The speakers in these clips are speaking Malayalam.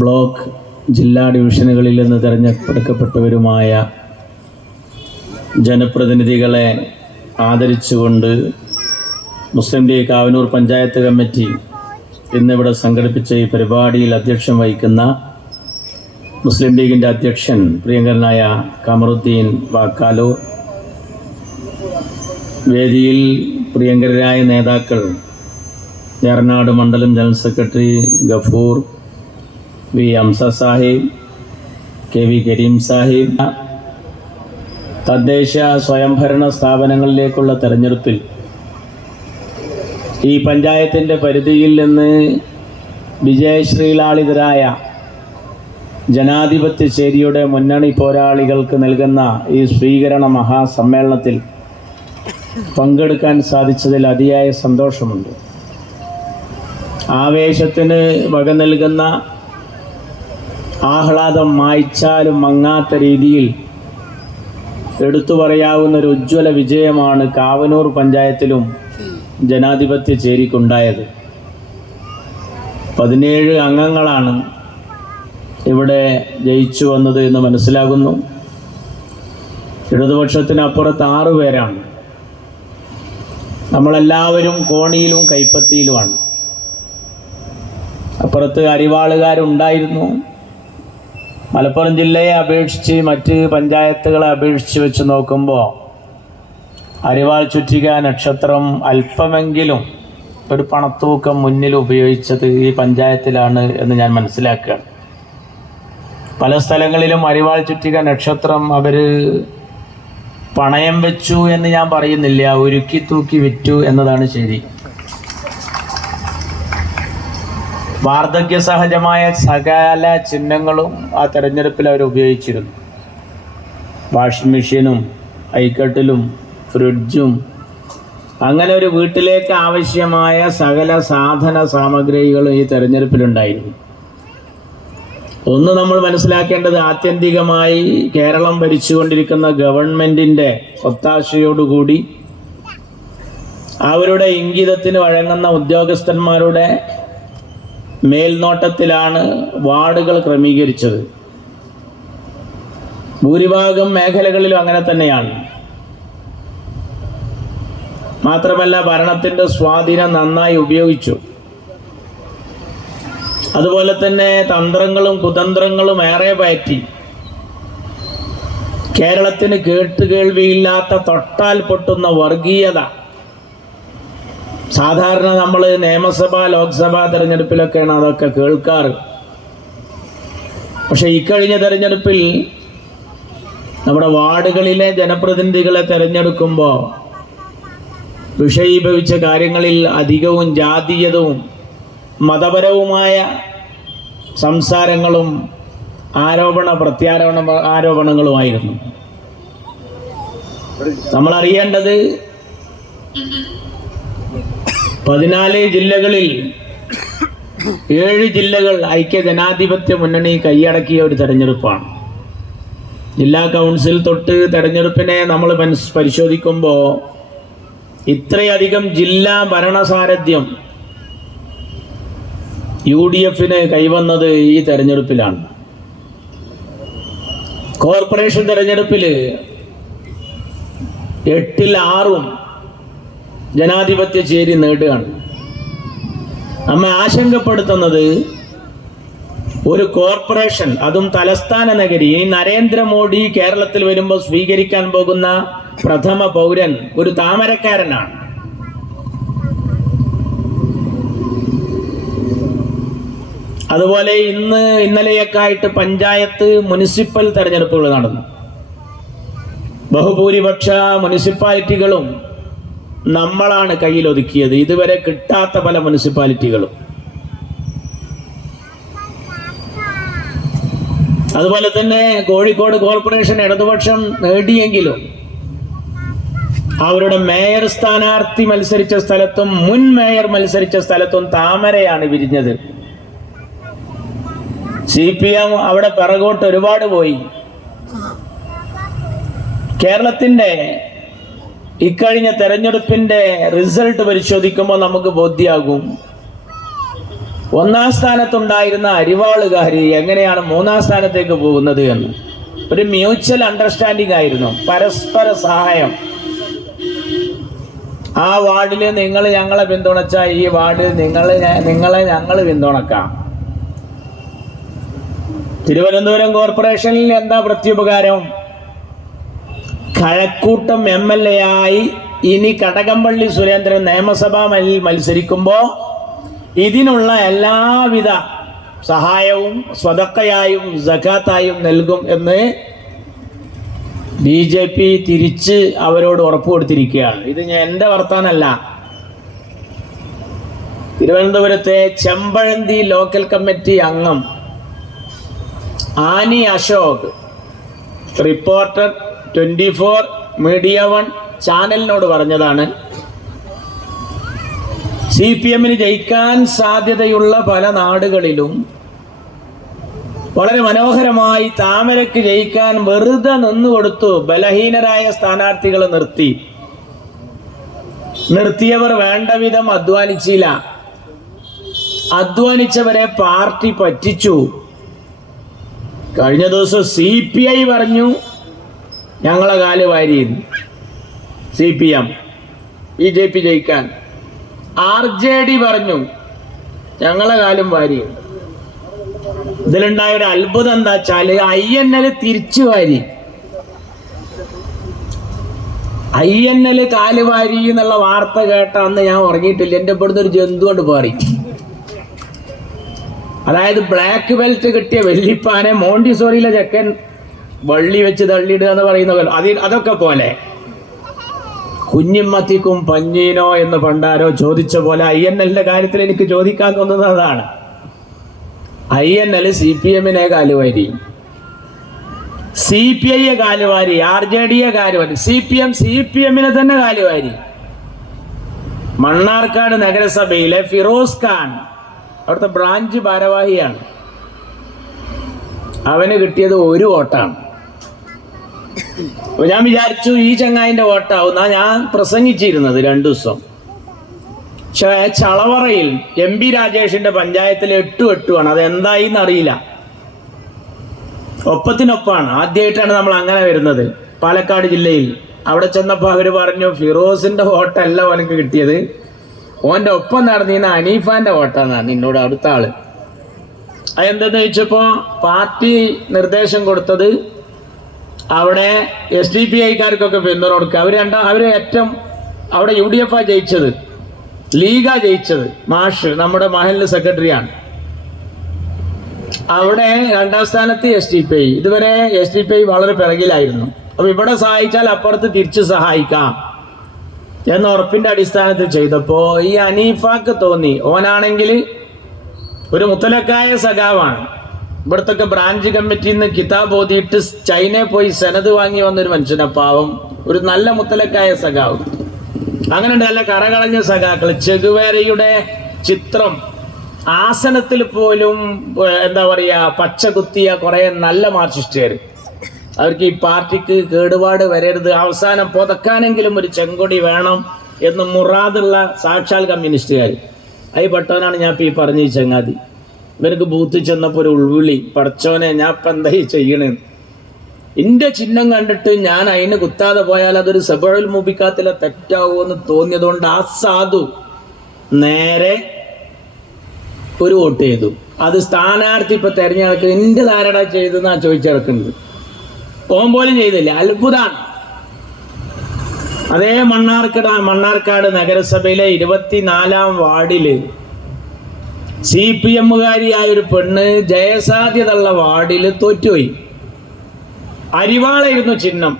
ബ്ലോക്ക് ജില്ലാ ഡിവിഷനുകളിൽ നിന്ന് തിരഞ്ഞെടുക്കപ്പെട്ടവരുമായ ജനപ്രതിനിധികളെ ആദരിച്ചുകൊണ്ട് മുസ്ലിം ലീഗ് കാവനൂർ പഞ്ചായത്ത് കമ്മിറ്റി ഇന്നിവിടെ സംഘടിപ്പിച്ച ഈ പരിപാടിയിൽ അധ്യക്ഷം വഹിക്കുന്ന മുസ്ലിം ലീഗിൻ്റെ അധ്യക്ഷൻ പ്രിയങ്കരനായ കമറുദ്ദീൻ വാക്കാലൂർ, വേദിയിൽ പ്രിയങ്കരായ നേതാക്കൾ ഏറനാട് മണ്ഡലം general secretary Gafoor, V Hamsa Sahib, K V Kareem Sahib, തദ്ദേശ സ്വയംഭരണ സ്ഥാപനങ്ങളിലേക്കുള്ള തെരഞ്ഞെടുപ്പിൽ ഈ പഞ്ചായത്തിൻ്റെ പരിധിയിൽ നിന്ന് വിജയശ്രീലാളിതരായ ജനാധിപത്യ ചേരിയുടെ മുന്നണി പോരാളികൾക്ക് നൽകുന്ന ഈ സ്വീകരണ മഹാസമ്മേളനത്തിൽ പങ്കെടുക്കാൻ സാധിച്ചതിൽ അതിയായ സന്തോഷമുണ്ട്. ആവേശത്തിന് വക നൽകുന്ന, ആഹ്ലാദം മായ്ച്ചാലും മങ്ങാത്ത രീതിയിൽ എടുത്തു പറയാവുന്ന ഒരു ഉജ്ജ്വല വിജയമാണ് കാവനൂർ പഞ്ചായത്തിലും ജനാധിപത്യ ചേരിക്കുണ്ടായത്. 17 അംഗങ്ങളാണ് ഇവിടെ ജയിച്ചു വന്നത് എന്ന് മനസ്സിലാകുന്നു. ഇടതുപക്ഷത്തിനപ്പുറത്ത് 6 പേരാണ്. നമ്മളെല്ലാവരും കോണിയിലും കൈപ്പത്തിയിലുമാണ്. അപ്പുറത്ത് അരിവാളുകാരുണ്ടായിരുന്നു. മലപ്പുറം ജില്ലയെ അപേക്ഷിച്ച് മറ്റ് പഞ്ചായത്തുകളെ അപേക്ഷിച്ച് വെച്ച് നോക്കുമ്പോൾ അരിവാൾ ചുറ്റിക നക്ഷത്രം അല്പമെങ്കിലും ഒരു പണത്തൂക്കം മുന്നിൽ ഉപയോഗിച്ചത് ഈ പഞ്ചായത്തിലാണ് എന്ന് ഞാൻ മനസ്സിലാക്കുകയാണ്. പല സ്ഥലങ്ങളിലും അരിവാൾ ചുറ്റിക നക്ഷത്രം അവർ പണയം വെച്ചു എന്ന് ഞാൻ പറയുന്നില്ല, ഒരുക്കി തൂക്കി വിറ്റു എന്നതാണ് ശരി. വാർദ്ധക്യ സഹജമായ സകല ചിഹ്നങ്ങളും ആ തെരഞ്ഞെടുപ്പിൽ അവർ ഉപയോഗിച്ചിരുന്നു. വാഷിംഗ് മെഷീനും ഐക്കട്ടിലും ഫ്രിഡ്ജും അങ്ങനെ ഒരു വീട്ടിലേക്ക് ആവശ്യമായ സകല സാധന സാമഗ്രികളും ഈ തെരഞ്ഞെടുപ്പിലുണ്ടായിരുന്നു. ഒന്ന് നമ്മൾ മനസ്സിലാക്കേണ്ടത്, ആത്യന്തികമായി കേരളം ഭരിച്ചുകൊണ്ടിരിക്കുന്ന ഗവൺമെൻറ്റിൻ്റെ ഒത്താശയോടുകൂടി അവരുടെ ഇംഗിതത്തിന് വഴങ്ങുന്ന ഉദ്യോഗസ്ഥന്മാരുടെ മേൽനോട്ടത്തിലാണ് വാർഡുകൾ ക്രമീകരിച്ചത്. ഭൂരിഭാഗം മേഖലകളിലും അങ്ങനെ തന്നെയാണ്. മാത്രമല്ല, ഭരണത്തിൻ്റെ സ്വാധീനം നന്നായി ഉപയോഗിച്ചു. അതുപോലെ തന്നെ തന്ത്രങ്ങളും കുതന്ത്രങ്ങളും ഏറെ പയറ്റി കേരളത്തിന് കേട്ടുകേൾവിയില്ലാത്ത, തൊട്ടാൽ പൊട്ടുന്ന വർഗീയത. സാധാരണ നമ്മൾ നിയമസഭാ ലോക്സഭാ തെരഞ്ഞെടുപ്പിലൊക്കെയാണ് അതൊക്കെ കേൾക്കാറ്. പക്ഷേ ഇക്കഴിഞ്ഞ തെരഞ്ഞെടുപ്പിൽ നമ്മുടെ വാർഡുകളിലെ ജനപ്രതിനിധികളെ തിരഞ്ഞെടുക്കുമ്പോൾ വിഷയീഭവിച്ച കാര്യങ്ങളിൽ അധികവും ജാതീയതവും മതപരവുമായ സംസാരങ്ങളും ആരോപണങ്ങളുമായിരുന്നു. നമ്മളറിയേണ്ടത് 14 ജില്ലകളിൽ 7 ജില്ലകൾ ഐക്യ ജനാധിപത്യ മുന്നണി കൈയടക്കിയ ഒരു തെരഞ്ഞെടുപ്പാണ്. ജില്ലാ കൗൺസിൽ തൊട്ട് തെരഞ്ഞെടുപ്പിനെ നമ്മൾ പരിശോധിക്കുമ്പോൾ ഇത്രയധികം ജില്ലാ ഭരണസാരഥ്യം UDFന് കൈവന്നത് ഈ തെരഞ്ഞെടുപ്പിലാണ്. കോർപ്പറേഷൻ തെരഞ്ഞെടുപ്പിൽ 8ൽ 6ഉം ജനാധിപത്യ ചേരി നേടുകയാണ്. നമ്മെ ആശങ്കപ്പെടുത്തുന്നത്, ഒരു കോർപ്പറേഷൻ, അതും തലസ്ഥാന നഗരി, ഈ നരേന്ദ്രമോദി കേരളത്തിൽ വരുമ്പോൾ സ്വീകരിക്കാൻ പോകുന്ന പ്രഥമ പൗരൻ ഒരു താമരക്കാരനാണ്. അതുപോലെ ഇന്നലെയൊക്കെ ആയിട്ട് പഞ്ചായത്ത് മുനിസിപ്പൽ തെരഞ്ഞെടുപ്പുകൾ നടന്നു. ബഹുഭൂരിപക്ഷ മുനിസിപ്പാലിറ്റികളും നമ്മളാണ് കയ്യിലൊതുക്കിയത്. ഇതുവരെ കിട്ടാത്ത പല മുനിസിപ്പാലിറ്റികളും. അതുപോലെ തന്നെ കോഴിക്കോട് കോർപ്പറേഷൻ ഇടതുപക്ഷം നേടിയെങ്കിലും അവരുടെ മേയർ സ്ഥാനാർത്ഥി മത്സരിച്ച സ്ഥലത്തും മുൻ മേയർ മത്സരിച്ച സ്ഥലത്തും താമരയാണ് വിരിഞ്ഞത്. CPM അവിടെ പിറകോട്ട് ഒരുപാട് പോയി. കേരളത്തിൻ്റെ ഇക്കഴിഞ്ഞ തെരഞ്ഞെടുപ്പിൻ്റെ റിസൾട്ട് പരിശോധിക്കുമ്പോൾ നമുക്ക് ബോധ്യമാകും ഒന്നാം സ്ഥാനത്തുണ്ടായിരുന്ന അരിവാളുകാരി എങ്ങനെയാണ് മൂന്നാം സ്ഥാനത്തേക്ക് പോകുന്നത് എന്ന്. ഒരു മ്യൂച്വൽ അണ്ടർസ്റ്റാൻഡിങ് ആയിരുന്നു, പരസ്പര സഹായം. ആ വാർഡിൽ നിങ്ങൾ ഞങ്ങളെ പിന്തുണച്ചാൽ ഈ വാർഡിൽ നിങ്ങളെ ഞങ്ങൾ പിന്തുണക്കാം. തിരുവനന്തപുരം കോർപ്പറേഷനിൽ എന്താ പ്രത്യുപകാരം? കഴക്കൂട്ടം MLA ആയി ഇനി കടകംപള്ളി സുരേന്ദ്രൻ നിയമസഭാ മത്സരിക്കുമ്പോൾ ഇതിനുള്ള എല്ലാവിധ സഹായവും സ്വതക്കയായും സകാത്തായും നൽകും എന്ന് BJP തിരിച്ച് അവരോട് ഉറപ്പ് കൊടുത്തിരിക്കുകയാണ്. ഇത് എൻ്റെ വർത്താനല്ല. തിരുവനന്തപുരത്തെ ചെമ്പഴന്തി ലോക്കൽ കമ്മിറ്റി അംഗം ആനി അശോക് റിപ്പോർട്ടർ 24 മീഡിയ 1 ചാനലിനോട് പറഞ്ഞതാണ്, CPMന് ജയിക്കാൻ സാധ്യതയുള്ള പല നാടുകളിലും വളരെ മനോഹരമായി താമരയ്ക്ക് ജയിക്കാൻ വെറുതെ നിന്നുകൊടുത്തു. ബലഹീനരായ സ്ഥാനാർത്ഥികളെ നിർത്തിയവർ വേണ്ട വിധം അധ്വാനിച്ചില്ല. അധ്വാനിച്ചവരെ പാർട്ടി പറ്റിച്ചു. കഴിഞ്ഞ ദിവസം CPI പറഞ്ഞു ഞങ്ങളെ കാല് വാരിയിരുന്നു. CPM BJP ജയിക്കാൻ. RJD പറഞ്ഞു ഞങ്ങളെ കാലും വാരിയിരുന്നു. ഇതിലുണ്ടായ ഒരു അത്ഭുതം എന്താ വെച്ചാല് INL തിരിച്ചു വാരി. INL കാല് വാരി എന്നുള്ള വാർത്ത കേട്ട അന്ന് ഞാൻ ഉറങ്ങിയിട്ടില്ല. എൻ്റെ ഇവിടുന്ന് ഒരു ജന്തു കൊണ്ട് പാറി. അതായത് ബ്ലാക്ക് ബെൽറ്റ് കിട്ടിയ വെള്ളിപ്പാനെ മോണ്ടിസോറിയിലെ ചെക്കൻ വള്ളി വെച്ച് തള്ളിയിടുക എന്ന് പറയുന്ന അതൊക്കെ പോലെ കുഞ്ഞിമ്മത്തിക്കും പഞ്ഞീനോ എന്ന് പണ്ടാരോ ചോദിച്ച പോലെ INLന്റെ കാര്യത്തിൽ എനിക്ക് ചോദിക്കാൻ തോന്നുന്നത് അതാണ്. INL CPMനെ കാലുവാരി, CPIയെ കാലുവാരി, RJDയെ കാലുവാരി, CPMനെ തന്നെ കാലുവാരി. മണ്ണാർക്കാട് നഗരസഭയിലെ ഫിറോസ് ഖാൻ അവിടുത്തെ ബ്രാഞ്ച് ഭാരവാഹിയാണ്. അവന് കിട്ടിയത് 1 വോട്ടാണ്. അപ്പൊ ഞാൻ വിചാരിച്ചു ഈ ചങ്ങായിന്റെ വോട്ടാവുന്ന ഞാൻ പ്രസംഗിച്ചിരുന്നത് 2 ദിവസം. പക്ഷേ ചളവറയിൽ MP രാജേഷിന്റെ പഞ്ചായത്തിൽ 8-8 അതെന്തായി എന്നറിയില്ല. ഒപ്പത്തിനൊപ്പാണ്. ആദ്യമായിട്ടാണ് നമ്മൾ അങ്ങനെ വരുന്നത് പാലക്കാട് ജില്ലയിൽ. അവിടെ ചെന്നപ്പോൾ അവർ പറഞ്ഞു ഫിറോസിന്റെ വോട്ടല്ല ഓനക്ക് കിട്ടിയത്, ഓൻ്റെ ഒപ്പം നടന്നിരുന്ന അനീഫാന്റെ വോട്ടാണ് നിന്നോട് അടുത്ത ആള്. അതെന്തെന്ന് ചോദിച്ചപ്പോൾ പാർട്ടി നിർദ്ദേശം കൊടുത്തത് അവിടെ SDPIക്കാർക്കൊക്കെ പിന്തുണ കൊടുക്കുക. അവർ ഏറ്റവും അവിടെ UDF ജയിച്ചത്, ലീഗാ ജയിച്ചത്. മാഷ് നമ്മുടെ മഹല്ല് സെക്രട്ടറിയാണ്. അവിടെ 2ാം സ്ഥാനത്ത് SDPI. ഇതുവരെ SDPI വളരെ പിറകിലായിരുന്നു. അപ്പൊ ഇവിടെ സഹായിച്ചാൽ അപ്പുറത്ത് തിരിച്ച് സഹായിക്കാം എന്ന ഉറപ്പിന്റെ അടിസ്ഥാനത്തിൽ ചെയ്തപ്പോ ഈ അനീഫാക്ക് തോന്നി ഓനാണെങ്കിൽ ഒരു മുത്തലക്കായ സഖാവാണ്. ഇവിടത്തൊക്കെ ബ്രാഞ്ച് കമ്മിറ്റിയിൽ നിന്ന് കിതാബ് ഓതിയിട്ട് ചൈനയിൽ പോയി സനത് വാങ്ങി വന്നൊരു മനുഷ്യനെ, പാവം, ഒരു നല്ല മുത്തലക്കായ സഖാവ്. അങ്ങനെ നല്ല കറകളഞ്ഞ സഖാക്കൾ. ചെഗുവേരയുടെ ചിത്രം ആസനത്തിൽ പോലും എന്താ പറയുക പച്ച കുത്തിയ കുറേ നല്ല മാർക്സിസ്റ്റുകാർ. അവർക്ക് ഈ പാർട്ടിക്ക് കേടുപാട് വരരുത്, അവസാനം പുതക്കാനെങ്കിലും ഒരു ചെങ്കൊടി വേണം എന്ന് മുറാദുള്ള സാക്ഷാൽ കമ്മ്യൂണിസ്റ്റുകാർ. അതിൽ പെട്ടവനാണ് ഞാൻ ഇപ്പോൾ ഈ പറഞ്ഞ ഈ ചങ്ങാതി. ഇവർക്ക് ബൂത്തിൽ ചെന്നപ്പോൾ ഒരു ഉൾവിളി, പഠിച്ചവനെ ഞാൻ ഇപ്പം എന്താ ചെയ്യണേന്ന്. എൻ്റെ ചിഹ്നം കണ്ടിട്ട് ഞാൻ അതിന് കുത്താതെ പോയാൽ അതൊരു സബുൽ മുബിക്കാത്തിലെ തെറ്റാവുമെന്ന് തോന്നിയതുകൊണ്ട് ആ സാധു നേരെ ഒരു വോട്ട് ചെയ്തു. അത് സ്ഥാനാർത്ഥി ഇപ്പം തിരഞ്ഞെടുക്കുക എൻ്റെ ധാരണ ചെയ്തെന്നാ ചോദിച്ചിറക്കുന്നത്. ഓൻ പോലും ചെയ്തില്ല. അത്ഭുതമാണ്. അതേ മണ്ണാർക്കാട് നഗരസഭയിലെ 24ാം വാർഡില് CPMകാരിയായ ഒരു പെണ്ണ് ജയസാധ്യതയുള്ള വാർഡിൽ തോറ്റുപോയി. അരിവാളായിരുന്നു ചിഹ്നം.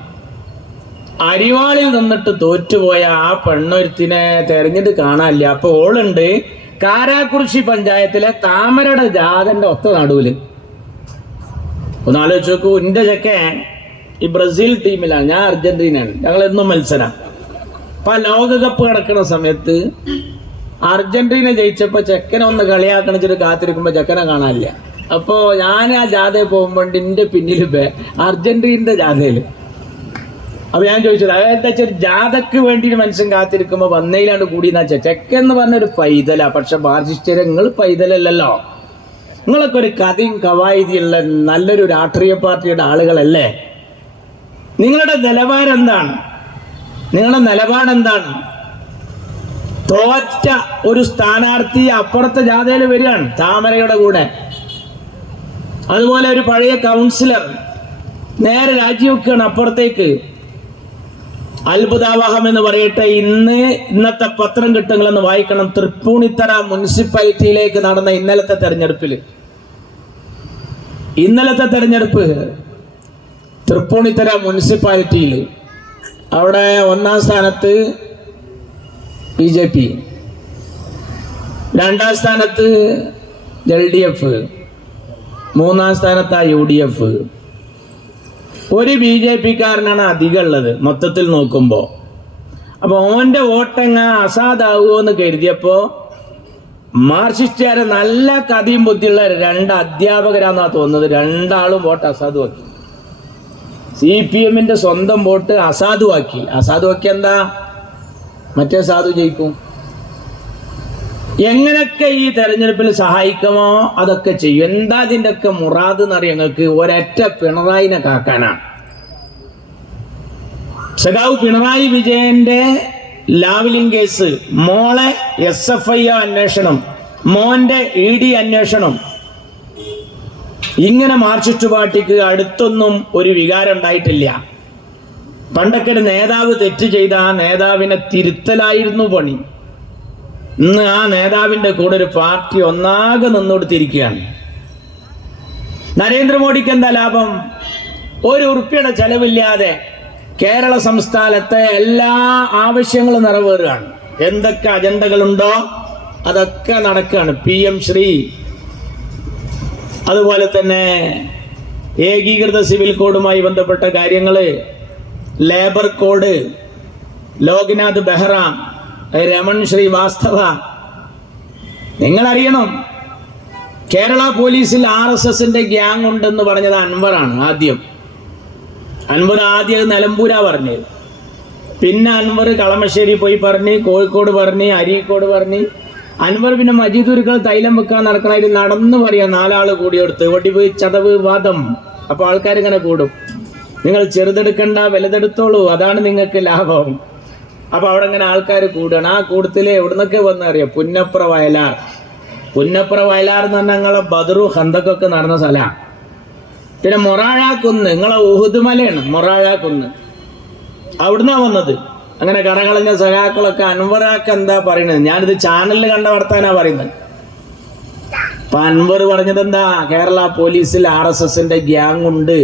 അരിവാളിൽ നിന്നിട്ട് തോറ്റുപോയ ആ പെണ്ണൊരുത്തിനെ തെരഞ്ഞെടുത്ത് കാണാനില്ല. അപ്പൊ ഓളുണ്ട് കാരാക്കുറിശി പഞ്ചായത്തിലെ താമരയുടെ ജാഥന്റെ ഒത്ത നടുവില്. ഒന്ന് ആലോചിച്ച് നോക്കൂ. എൻ്റെ ചെക്കൻ ഈ ബ്രസീൽ ടീമിലാണ്, ഞാൻ അർജന്റീനയാണ്. ഞങ്ങൾ എന്നും മത്സരം. അപ്പൊ ലോകകപ്പ് നടക്കുന്ന സമയത്ത് അർജന്റീന ജയിച്ചപ്പോൾ ചെക്കനെ ഒന്ന് കളിയാക്കണിച്ചിട്ട് കാത്തിരിക്കുമ്പോൾ ചെക്കനെ കാണാനില്ല. അപ്പോൾ ഞാൻ ആ ജാഥയിൽ പോകുമ്പോൾ എൻ്റെ പിന്നിൽ അർജന്റീനയുടെ ജാഥയിൽ അപ്പൊ ഞാൻ ചോദിച്ചത് അതെന്താ വെച്ചാൽ ജാഥക്ക് വേണ്ടി മനുഷ്യൻ കാത്തിരിക്കുമ്പോ വന്നയിലാണ്ട് കൂടി എന്നാ ചെക്കെന്ന് പറഞ്ഞൊരു പൈതല. പക്ഷെ മാർക്സിസ്റ്റ് നിങ്ങൾ പൈതലല്ലോ, നിങ്ങളൊക്കെ ഒരു കഥയും കവായിതിയുള്ള നല്ലൊരു രാഷ്ട്രീയ പാർട്ടിയുടെ ആളുകളല്ലേ. നിങ്ങളുടെ നിലപാടെന്താണ്? നിങ്ങളുടെ നിലപാടെന്താണ്? തോറ്റ ഒരു സ്ഥാനാർത്ഥി അപ്പുറത്തെ ജാഥയിൽ വരികയാണ് താമരയുടെ കൂടെ. അതുപോലെ ഒരു പഴയ കൗൺസിലർ നേരെ രാജിവെക്കുകയാണ് അപ്പുറത്തേക്ക്. അത്ഭുതാവഹം എന്ന് പറയട്ടെ, ഇന്നത്തെ പത്രം കിട്ടുങ്ങളെന്ന് വായിക്കണം. തൃപ്പൂണിത്തറ മുനിസിപ്പാലിറ്റിയിലേക്ക് നടന്ന ഇന്നലത്തെ തെരഞ്ഞെടുപ്പ് തൃപ്പൂണിത്തറ മുനിസിപ്പാലിറ്റിയിൽ അവിടെ 1ാം സ്ഥാനത്ത് BJP, 2ാം സ്ഥാനത്ത് LDF, 3ാം സ്ഥാനത്ത് UDF. ഒരു BJP-കാരനാണ് അധികം ഉള്ളത് മൊത്തത്തിൽ നോക്കുമ്പോൾ. അപ്പോൾ ഓൻ്റെ വോട്ടെങ്ങ അസാധാവുമോ എന്ന് കരുതിയപ്പോൾ മാർക്സിസ്റ്റുകാരെ നല്ല കഥയും ബുദ്ധിയുള്ള 2 അധ്യാപകരാണെന്നാണ് തോന്നുന്നത്. 2 ആളും വോട്ട് അസാധുവാക്കി. CPM-ന്റെ സ്വന്തം വോട്ട് അസാധുവാക്കി. എന്താ, മറ്റേ സാധു ജയിക്കും. എങ്ങനെയൊക്കെ ഈ തെരഞ്ഞെടുപ്പിൽ സഹായിക്കുമോ അതൊക്കെ ചെയ്യും. എന്താ അതിൻ്റെ ഒക്കെ മുറാദ് എന്നറിയാം ഞങ്ങൾക്ക്? ഒരൊറ്റ പിണറായിനെ കാക്കാനാണ്. സഖാവ് പിണറായി വിജയന്റെ ലാവ്ലിംഗ് കേസ്, മോളെ SFI അന്വേഷണം, മോന്റെ ED അന്വേഷണം, ഇങ്ങനെ മാർക്സിസ്റ്റ് പാർട്ടിക്ക് അടുത്തൊന്നും ഒരു വികാരം ഉണ്ടായിട്ടില്ല. പണ്ടൊക്കെ ഒരു നേതാവ് തെറ്റ് ചെയ്ത ആ നേതാവിനെ തിരുത്തലായിരുന്നു പണി. ഇന്ന് ആ നേതാവിന്റെ കൂടെ ഒരു പാർട്ടി ഒന്നാകെ നിന്നുകൊടുത്തിരിക്കുകയാണ്. നരേന്ദ്രമോദിക്ക് എന്താ ലാഭം? 1 ഉറുപ്പിയുടെ ചെലവില്ലാതെ കേരള സംസ്ഥാനത്തെ എല്ലാ ആവശ്യങ്ങളും നിറവേറുകയാണ്. എന്തൊക്കെ അജണ്ടകളുണ്ടോ അതൊക്കെ നടക്കുകയാണ്. PM ശ്രീ, അതുപോലെ തന്നെ ഏകീകൃത സിവിൽ കോഡുമായി ബന്ധപ്പെട്ട കാര്യങ്ങൾ, ലേബർ കോഡ്, ലോക്നാഥ് ബെഹ്റ, രമൺ ശ്രീവാസ്തവ. നിങ്ങളറിയണം, കേരള പോലീസിൽ RSSന്റെ ഗ്യാങ് ഉണ്ടെന്ന് പറഞ്ഞത് അൻവറാണ്. അൻവർ ആദ്യം നിലമ്പൂരാ പറഞ്ഞത്. പിന്നെ അൻവർ കളമശ്ശേരി പോയി പറഞ്ഞ്, കോഴിക്കോട് പറഞ്ഞ്, അരീക്കോട് പറഞ്ഞ്. അൻവർ പിന്നെ മജീദുരുക്കൾ തൈലം വെക്കാൻ നടക്കണതിൽ നടന്നു പറയാം. 4 ആള് കൂടിയെടുത്ത് ഒടിവ്, ചതവ്, വാദം. അപ്പോൾ ആൾക്കാരിങ്ങനെ കൂടും. നിങ്ങൾ ചെറുതെടുക്കണ്ട, വലുതെടുത്തോളൂ, അതാണ് നിങ്ങൾക്ക് ലാഭം. അപ്പോൾ അവിടെ ഇങ്ങനെ ആൾക്കാർ കൂടുകയാണ്. ആ കൂട്ടത്തിൽ എവിടുന്നൊക്കെ വന്നറിയാം, പുന്നപ്ര വയലാർ എന്ന് പറഞ്ഞാൽ ഞങ്ങളെ ബദറു ഹന്തക്കൊക്കെ നടന്ന സ്ഥലമാണ്. പിന്നെ മൊറാഴാക്കുന്ന്, നിങ്ങളെ ഉഹുദ് മലയാണ് മൊറാഴാക്കുന്ന്, അവിടുന്നാ വന്നത്. അങ്ങനെ കറകളഞ്ഞ സഖാക്കളൊക്കെ അൻവറാക്ക് എന്താ പറയുന്നത്? ഞാനിത് ചാനലിൽ കണ്ട വർത്താനാ പറയുന്നത്. അപ്പൊ അൻവർ പറഞ്ഞത് എന്താ? കേരള പോലീസിൽ RSSന്റെ ഗ്യാങ് ഉണ്ട്.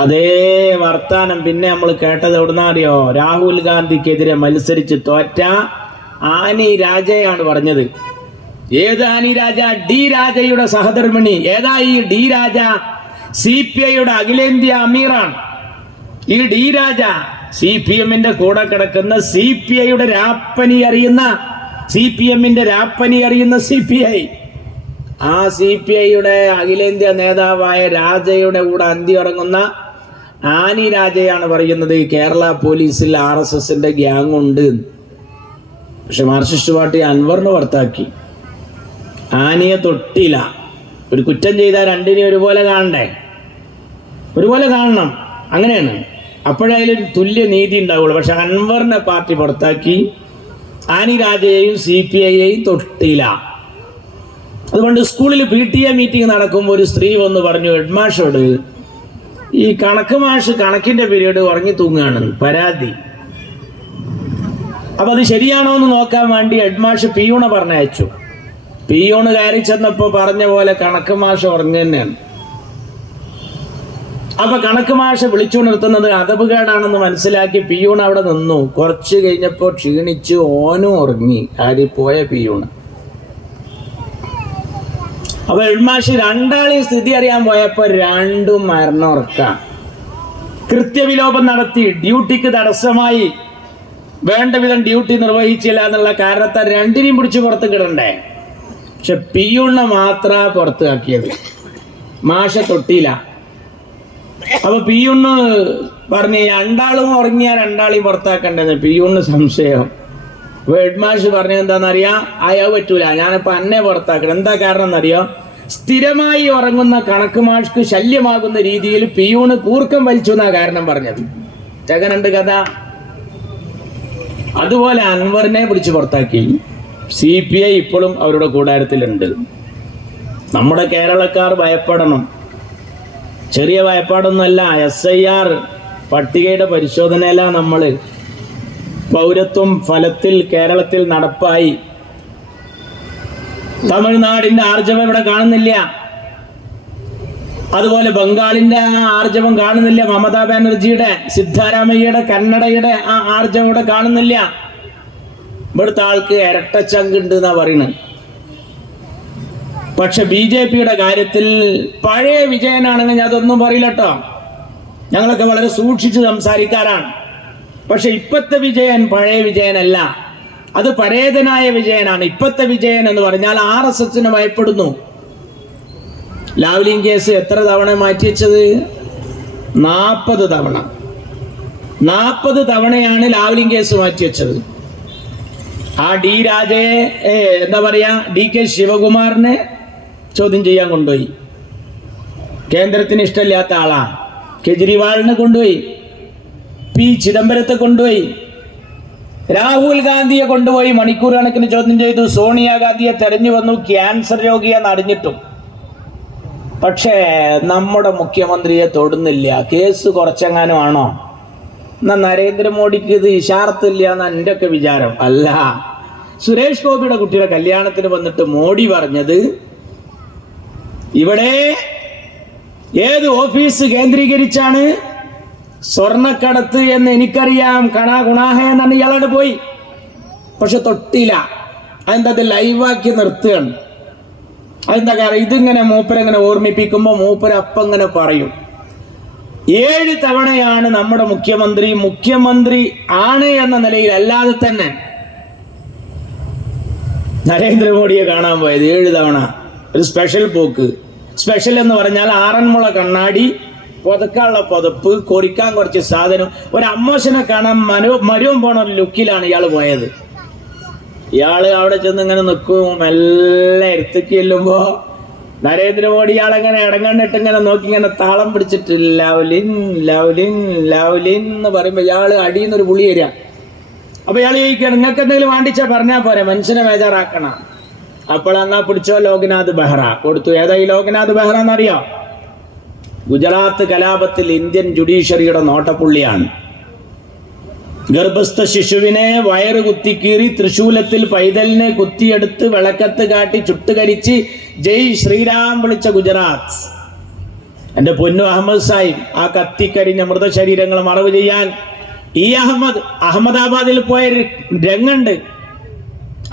അതേ വർത്താനം പിന്നെ നമ്മൾ കേട്ടത് എവിടുന്നാ അറിയോ? രാഹുൽ ഗാന്ധിക്കെതിരെ മത്സരിച്ച് തോറ്റ ആനി രാജയാണ് പറഞ്ഞത്. ഏത് ആനി രാജ? D രാജയുടെ സഹധർമ്മിണി. ഏതാ ഈ D രാജ? CPIയുടെ അഖിലേന്ത്യാ അമീറാണ്. ഈ D രാജ CPM-ന്റെ കൂടെ കിടക്കുന്ന CPIയുടെ രാപ്പനി അറിയുന്ന CPI. ആ CPIയുടെ അഖിലേന്ത്യാ നേതാവായ രാജയുടെ കൂടെ അന്തി ഉറങ്ങുന്ന ആനി രാജയാണ് പറയുന്നത് കേരള പോലീസിൽ RSSന്റെ ഗ്യാങ് ഉണ്ട്. പക്ഷെ മാർക്സിസ്റ്റ് പാർട്ടി അൻവറിന് പുറത്താക്കി. ആനിയെ തൊട്ടില്ല. ഒരു കുറ്റം ചെയ്താൽ രണ്ടിനെയും ഒരുപോലെ കാണണ്ടേ? ഒരുപോലെ കാണണം. അങ്ങനെയാണ്, അപ്പോഴതിലൊരു തുല്യ നീതി ഉണ്ടാവുള്ളൂ. പക്ഷെ അൻവറിനെ പാർട്ടി പുറത്താക്കി, ആനി രാജയെയും CPIയെയും തൊട്ടില്ല. അതുകൊണ്ട് സ്കൂളിൽ PTA മീറ്റിംഗ് നടക്കുമ്പോൾ ഒരു സ്ത്രീ വന്ന് പറഞ്ഞു ഹെഡ്മാഷോട്, ഈ കണക്കിൻ്റെ പീരീഡ് ഉറങ്ങി തൂങ്ങുകയാണ്, പരാതി. അപ്പം അത് ശരിയാണോ എന്ന് നോക്കാൻ വേണ്ടി ഹെഡ്മാഷ് പിയൂണെ പറഞ്ഞയച്ചു. പിയൂണ് കയറി ചെന്നപ്പോൾ പറഞ്ഞ പോലെ കണക്ക് മാഷ് ഉറങ്ങി തന്നെയാണ്. അപ്പൊ കണക്ക് മാഷ് വിളിച്ചുകൊണ്ടിരുത്തുന്നത് അതപകേടാണെന്ന് മനസ്സിലാക്കി പിയൂൺ അവിടെ നിന്നു. കുറച്ച് കഴിഞ്ഞപ്പോൾ ക്ഷീണിച്ച് ഓനും ഉറങ്ങി. പോയ പിയൂണ്. അപ്പൊ ഹെഡ്മാഷ് 2 ആളെയും സ്ഥിതി അറിയാൻ പോയപ്പോൾ 2ഉം മരണമുറക്കാം. കൃത്യവിലോപം നടത്തി, ഡ്യൂട്ടിക്ക് തടസ്സമായി, വേണ്ട വിധം ഡ്യൂട്ടി നിർവഹിച്ചില്ല എന്നുള്ള കാരണത്താൽ 2നെയും പിടിച്ച് പുറത്ത് കിടണ്ടേ. പക്ഷെ പിയൂണിനെ മാത്രമാണ് പുറത്താക്കിയത്. മാഷ തൊട്ടിയില്ല. അപ്പൊ പിയൂണ് പറഞ്ഞ് രണ്ടാളും ഉറങ്ങിയാ രണ്ടാളെയും പുറത്താക്കണ്ടെന്ന്. പിയൂണ് സംശയം. അപ്പൊ ഹെഡ്മാഷ് പറഞ്ഞത് എന്താണെന്നറിയാം, അയാൾ പറ്റൂല, ഞാനിപ്പോ അന്നെ പുറത്താക്കണം. എന്താ കാരണം എന്നറിയോ? സ്ഥിരമായി ഉറങ്ങുന്ന കണക്ക് മാഷ്ക്ക് ശല്യമാകുന്ന രീതിയിൽ പിയൂണ് കൂർക്കം വലിച്ചു എന്നാ കാരണം പറഞ്ഞത്. ചകനുണ്ട് കഥ. അതുപോലെ അൻവറിനെ പിടിച്ച് പുറത്താക്കി. CPI ഇപ്പോഴും അവരുടെ കൂടാരത്തിലുണ്ട്. നമ്മുടെ കേരളക്കാർ ഭയപ്പെടണം. ചെറിയ ഭയപ്പാടൊന്നുമല്ല. SIR പട്ടികയുടെ പരിശോധനയിലാണ് നമ്മൾ. പൗരത്വം ഫലത്തിൽ കേരളത്തിൽ നടപ്പായി. തമിഴ്നാടിന്റെ ആർജവം ഇവിടെ കാണുന്നില്ല. അതുപോലെ ബംഗാളിന്റെ ആ ആർജവം കാണുന്നില്ല. മമതാ ബാനർജിയുടെ, സിദ്ധാരാമയ്യയുടെ, കന്നഡയുടെ ആ ആർജവം ഇവിടെ കാണുന്നില്ല. ഇവിടുത്തെ ആൾക്ക് ഇരട്ടച്ചങ്കുണ്ട് എന്നാ പറയുന്നത്. പക്ഷെ BJPയുടെ കാര്യത്തിൽ പഴയ വിജയനാണെങ്കിൽ ഞാൻ അതൊന്നും പറയില്ല കേട്ടോ. ഞങ്ങളൊക്കെ വളരെ സൂക്ഷിച്ച് സംസാരിക്കാറാണ്. പക്ഷെ ഇപ്പത്തെ വിജയൻ പഴയ വിജയനല്ല, അത് പരേതനായ വിജയനാണ്. ഇപ്പത്തെ വിജയൻ എന്ന് പറഞ്ഞാൽ RSSന് ഭയപ്പെടുന്നു. ലാവ്ലിൻ കേസ് എത്ര തവണ മാറ്റിവെച്ചത്? 40 തവണ. 40 തവണയാണ് ലാവ്ലിൻ കേസ് മാറ്റിവെച്ചത്. ആ രാജയെ എന്താ പറയാ, DK ശിവകുമാറിനെ ചോദ്യം ചെയ്യാൻ കൊണ്ടുപോയി. കേന്ദ്രത്തിന് ഇഷ്ടമില്ലാത്ത ആളാ. കെജ്രിവാളിനെ കൊണ്ടുപോയി. P ചിദംബരത്തെ കൊണ്ടുപോയി. രാഹുൽ ഗാന്ധിയെ കൊണ്ടുപോയി മണിക്കൂർ കണക്കിന് ചോദ്യം ചെയ്തു. സോണിയാഗാന്ധിയെ തെരഞ്ഞു വന്നു, ക്യാൻസർ രോഗിയെന്ന് അറിഞ്ഞിട്ടും. പക്ഷേ നമ്മുടെ മുഖ്യമന്ത്രിയെ തൊടുന്നില്ല. കേസ് കുറച്ചെങ്ങാനും ആണോ? എന്നാ നരേന്ദ്രമോദിക്ക് ഇത് ഇഷാർത്തില്ല എന്ന് എൻ്റെ ഒക്കെ വിചാരം. അല്ല, സുരേഷ് ഗോപിയുടെ കുട്ടിയുടെ കല്യാണത്തിന് വന്നിട്ട് മോഡി പറഞ്ഞത്, ഇവിടെ ഏത് ഓഫീസ് കേന്ദ്രീകരിച്ചാണ് സ്വർണ്ണക്കടത്ത് എന്ന് എനിക്കറിയാം, കണാ ഗുണാഹേ എന്നാണ് ഇയാളോട് പോയി. പക്ഷെ തൊട്ടില്ല. അതെന്താ, അത് ലൈവാക്കി നിർത്തുകയാണ്. അതെന്താ കാരണം? ഇതിങ്ങനെ മൂപ്പരെങ്ങനെ ഓർമ്മിപ്പിക്കുമ്പോൾ മൂപ്പര് അപ്പം ഇങ്ങനെ പറയും. 7 തവണയാണ് നമ്മുടെ മുഖ്യമന്ത്രി ആണ് എന്ന നിലയിൽ അല്ലാതെ തന്നെ നരേന്ദ്രമോദിയെ കാണാൻ പോയത് 7 തവണ. ഒരു സ്പെഷ്യൽ പോക്ക്. സ്പെഷ്യൽ എന്ന് പറഞ്ഞാൽ ആറന്മുള കണ്ണാടി, പുതക്കാനുള്ള പുതപ്പ്, കൊറിക്കാൻ കുറച്ച് സാധനം, ഒരു അമ്മോശനെ കാണാൻ മരുവും പോണ ഒരു ലുക്കിലാണ് ഇയാൾ പോയത്. ഇയാള് അവിടെ ചെന്ന് ഇങ്ങനെ നിൽക്കും. എല്ലാം എടുത്തേക്ക് ചെല്ലുമ്പോ നരേന്ദ്രമോദി ഇയാളെങ്ങനെ ഇടങ്ങണ്ണിട്ട് ഇങ്ങനെ നോക്കി ഇങ്ങനെ താളം പിടിച്ചിട്ട് ലവ്ലിൻ ലവ്ലിൻ ലവ്ലിൻ എന്ന് പറയുമ്പോ ഇയാള് അടിയുന്നൊരു പുളി വരിക. അപ്പൊ ഇയാൾ ചോദിക്കണം, നിങ്ങൾക്ക് എന്തെങ്കിലും വാണ്ടിച്ചാ പറഞ്ഞാൽ പോരെ, മനുഷ്യനെ ബേജാറാക്കണം. അപ്പോൾ എന്നാ പിടിച്ചോ, ലോക്നാഥ് ബെഹ്റ കൊടുത്തു. ഏതാ ഈ ലോക്നാഥ് ബെഹ്റ എന്നറിയോ? ഗുജറാത്ത് കലാപത്തിൽ ഇന്ത്യൻ ജുഡീഷ്യറിയുടെ നോട്ടപ്പുള്ളിയാണ്. ഗർഭസ്ഥ ശിശുവിനെ വയറ് കുത്തിക്കീറി തൃശൂലത്തിൽ പൈതലിനെ കുത്തിയെടുത്ത് വിളക്കത്ത് കാട്ടി ചുട്ടുകരിച്ച് ജയ് ശ്രീരാം വിളിച്ച ഗുജറാത്ത്. എൻ്റെ പൊന്നു അഹമ്മദ് സാഹിബ്, ആ കത്തിക്കരിഞ്ഞ മൃതശരീരങ്ങൾ മറവ് ചെയ്യാൻ ഈ അഹമ്മദാബാദിൽ പോയ രംഗുണ്ട്.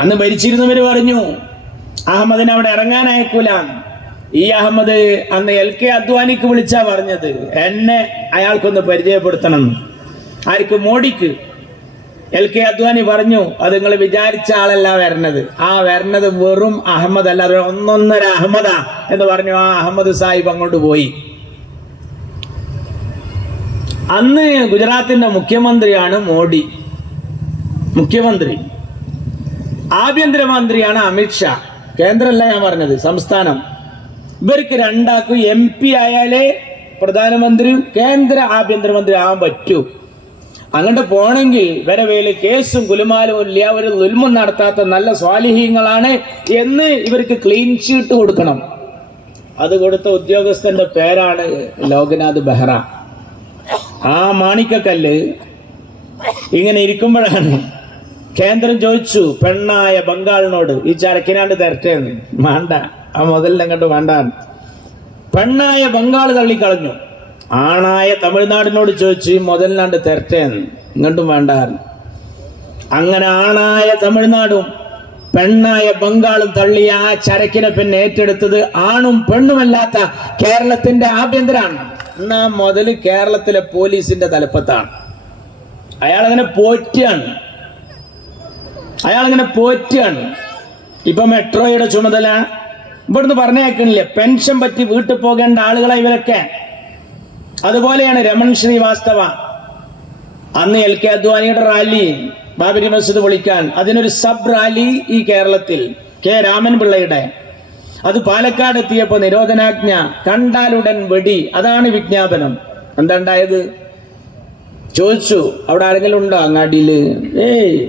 അന്ന് ഭരിച്ചിരുന്നവർ പറഞ്ഞു അഹമ്മദിനെ അവിടെ ഇറങ്ങാൻ അയക്കൂല. ഈ അഹമ്മദ് അന്ന് LK അദ്വാനിക്ക് വിളിച്ചാ പറഞ്ഞത്, എന്നെ അയാൾക്കൊന്ന് പരിചയപ്പെടുത്തണം. ആർക്ക്? മോഡിക്ക്. LK അദ്വാനി പറഞ്ഞു, അത് നിങ്ങൾ വിചാരിച്ച ആളല്ല വരണത്. ആ വരണത് വെറും അഹമ്മദ് അല്ല, അത് ഒന്നൊന്നര അഹമ്മദാ എന്ന് പറഞ്ഞു. ആ അഹമ്മദ് സാഹിബ് അങ്ങോട്ട് പോയി. അന്ന് ഗുജറാത്തിന്റെ മുഖ്യമന്ത്രിയാണ് മോഡി. മുഖ്യമന്ത്രി. ആഭ്യന്തരമന്ത്രിയാണ് അമിത്ഷാ. കേന്ദ്രമല്ല ഞാൻ പറഞ്ഞത്, സംസ്ഥാനം. ഇവർക്ക് രണ്ടാക്കും MP ആയാലേ പ്രധാനമന്ത്രിയും കേന്ദ്ര ആഭ്യന്തരമന്ത്രി ആവാൻ പറ്റൂ. അങ്ങോട്ട് പോണെങ്കിൽ വരവേല് കേസും കുലുമാലും ഇല്ല, ഒരു ദുൽമും നടത്താത്ത നല്ല സ്വാലിഹീങ്ങളാണ് എന്ന് ഇവർക്ക് ക്ലീൻ ഷീറ്റ് കൊടുക്കണം. അത് കൊടുത്ത ഉദ്യോഗസ്ഥന്റെ പേരാണ് ലോക്നാഥ് ബെഹ്റ. ആ മാണിക്കക്കല്ല് ഇങ്ങനെ ഇരിക്കുമ്പോഴാണ് കേന്ദ്രം ചോദിച്ചു പെണ്ണായ ബംഗാളിനോട്, ഈ ചരക്കിനാണ്ട് തരട്ടേന്ന്. വേണ്ട, ആ മുതലിനങ്ങോട്ട് വേണ്ട. പെണ്ണായ ബംഗാൾ തള്ളിക്കളഞ്ഞു. ആണായ തമിഴ്നാടിനോട് ചോദിച്ചു മുതലിനാണ്ട് തരട്ടേന്ന്, ഇങ്ങോട്ടും വേണ്ട. അങ്ങനെ ആണായ തമിഴ്നാടും പെണ്ണായ ബംഗാളും തള്ളിയ ആ ചരക്കിനെ പിന്നെ ഏറ്റെടുത്തത് ആണും പെണ്ണുമല്ലാത്ത കേരളത്തിന്റെ ആഭ്യന്തരാണ്. എന്നാ മുതൽ കേരളത്തിലെ പോലീസിന്റെ തലപ്പത്താണ്. അയാളങ്ങനെ പോറ്റാണ്. ഇപ്പൊ മെട്രോയുടെ ചുമതല ഇവിടുന്ന് പറഞ്ഞേക്കണില്ലേ, പെൻഷൻ പറ്റി വീട്ടിൽ പോകേണ്ട ആളുകളെ ഇവരൊക്കെ. അതുപോലെയാണ് രമൺ ശ്രീവാസ്തവ. അന്ന് LK അദ്വാനിയുടെ റാലി ബാബരി മസ്ജിദ് പൊളിക്കാൻ, അതിനൊരു സബ് റാലി ഈ കേരളത്തിൽ K രാമൻപിള്ളയുടെ. അത് പാലക്കാട് എത്തിയപ്പോൾ നിരോധനാജ്ഞ, കണ്ടാലുടൻ വെടി, അതാണ് വിജ്ഞാപനം. എന്താ ഉണ്ടായത്? ചോദിച്ചു, അവിടെ ആരെങ്കിലും ഉണ്ടോ അങ്ങാടിയിൽ?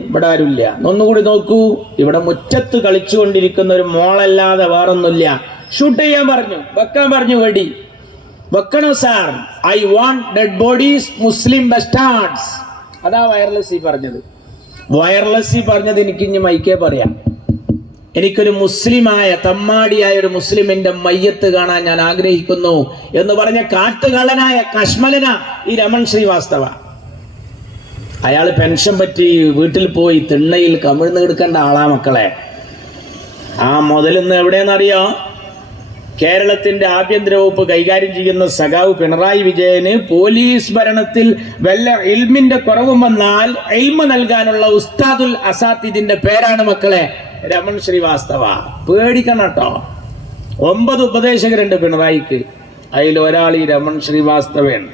ഇവിടെ ആരുമില്ല. ഒന്നുകൂടി നോക്കൂ, ഇവിടെ മുറ്റത്ത് കളിച്ചുകൊണ്ടിരിക്കുന്ന ഒരു മോളല്ലാതെ വേറൊന്നുമില്ല. ഷൂട്ട് ചെയ്യാൻ പറഞ്ഞു, വെക്കാൻ പറഞ്ഞു, വെടി വെക്കണോ sir? I want dead bodies, Muslim bastards. അതാ വയർലെസ്സി പറഞ്ഞത്. വയർലെസ്സി പറഞ്ഞത് എനിക്ക് ഇനി മൈക്കേ പറയാം. എനിക്കൊരു മുസ്ലിമായ, തമ്മാടിയായ ഒരു മുസ്ലിമിന്റെ മയ്യത്ത് കാണാൻ ഞാൻ ആഗ്രഹിക്കുന്നു എന്ന് പറഞ്ഞ കാട്ടുകള്ളനായ കശ്മലന ഈ രമൺ ശ്രീവാസ്തവ. അയാൾ പെൻഷൻ പറ്റി വീട്ടിൽ പോയി തിണ്ണയിൽ കമിഴ്ന്ന് കിടക്കേണ്ട ആളാ മക്കളെ. ആ മുതലിന്ന് എവിടെയെന്നറിയോ? കേരളത്തിന്റെ ആഭ്യന്തര വകുപ്പ് കൈകാര്യം ചെയ്യുന്ന സഖാവ് പിണറായി വിജയന് പോലീസ് ഭരണത്തിൽ വല്ല ഇൽമിന്റെ കുറവും വന്നാൽ ഇൽമ നൽകാനുള്ള ഉസ്താദുൽ അസാത്തിദിന്റെ പേരാണ് മക്കളെ രമൺ ശ്രീവാസ്തവ. പേടിക്കണം കേട്ടോ. 9 ഉപദേശകരുണ്ട് പിണറായിക്ക്, അതിൽ ഒരാൾ ഈ രമൺ ശ്രീവാസ്തവയാണ്.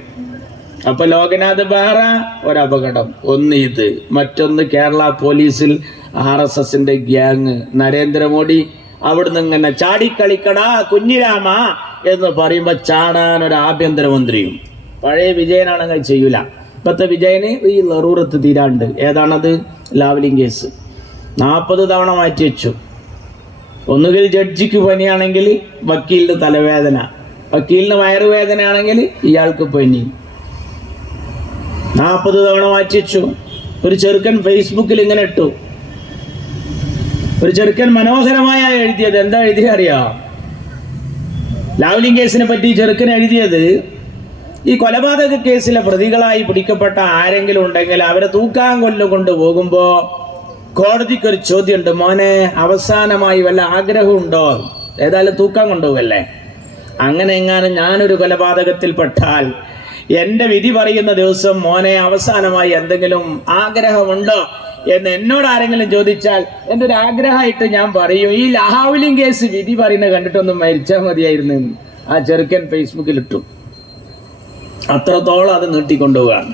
അപ്പൊ ലോകനാഥ് ബെഹ്റ ഒരപകടം, ഒന്ന് ഇത്, മറ്റൊന്ന് കേരള പോലീസിൽ RSSന്റെ ഗ്യാങ്. നരേന്ദ്രമോദി അവിടുന്ന് ഇങ്ങനെ ചാടിക്കളിക്കടാ കുഞ്ഞിരാമ എന്ന് പറയുമ്പോൾ ചാടാൻ ഒരു ആഭ്യന്തരമന്ത്രിയും. പഴയ വിജയനാണെങ്കിൽ ചെയ്യൂല. ഇപ്പത്തെ വിജയന് ഈ ലറൂറത്ത് തീരാണ്ട്. ഏതാണത്? ലാവ്ലിംഗ് കേസ് 40 തവണ മാറ്റി വെച്ചു. ഒന്നുകിൽ ജഡ്ജിക്ക് പനിയാണെങ്കിൽ വക്കീലിന് തലവേദന, വക്കീലിന് വയറുവേദനയാണെങ്കിൽ ഇയാൾക്ക് പനി. 40 തവണ മാറ്റി വെച്ചു. ഒരു ചെറുക്കൻ ഫേസ്ബുക്കിൽ ഇങ്ങനെ ഇട്ടു. ഒരു ചെറുക്കൻ മനോഹരമായ എഴുതിയത്. എന്താ എഴുതിയ അറിയാ? ലാവ്ലിംഗ് കേസിനെ പറ്റി ചെറുക്കൻ എഴുതിയത്, ഈ കൊലപാതക കേസിലെ പ്രതികളായി പിടിക്കപ്പെട്ട ആരെങ്കിലും ഉണ്ടെങ്കിൽ അവരെ തൂക്കാൻ കൊണ്ടുപോകുമ്പോ കോടതിക്കൊരു ചോദ്യമുണ്ട്, മോനെ അവസാനമായി വല്ല ആഗ്രഹമുണ്ടോ? ഏതായാലും തൂക്കാൻ കൊണ്ടുപോകല്ലേ. അങ്ങനെ എങ്ങാനും ഞാനൊരു കൊലപാതകത്തിൽപ്പെട്ടാൽ എൻ്റെ വിധി പറയുന്ന ദിവസം മോനെ അവസാനമായി എന്തെങ്കിലും ആഗ്രഹമുണ്ടോ എന്ന് എന്നോട് ആരെങ്കിലും ചോദിച്ചാൽ എൻ്റെ ഒരു ആഗ്രഹമായിട്ട് ഞാൻ പറയും, ഈ ലാവ്ലിംഗ് കേസ് വിധി പറയുന്നത് കണ്ടിട്ടൊന്നും മരിച്ചാൽ മതിയായിരുന്നു. ആ ചെറുക്കൻ ഫേസ്ബുക്കിലിട്ടു. അത്രത്തോളം അത് നീട്ടിക്കൊണ്ടുപോവുകയാണ്.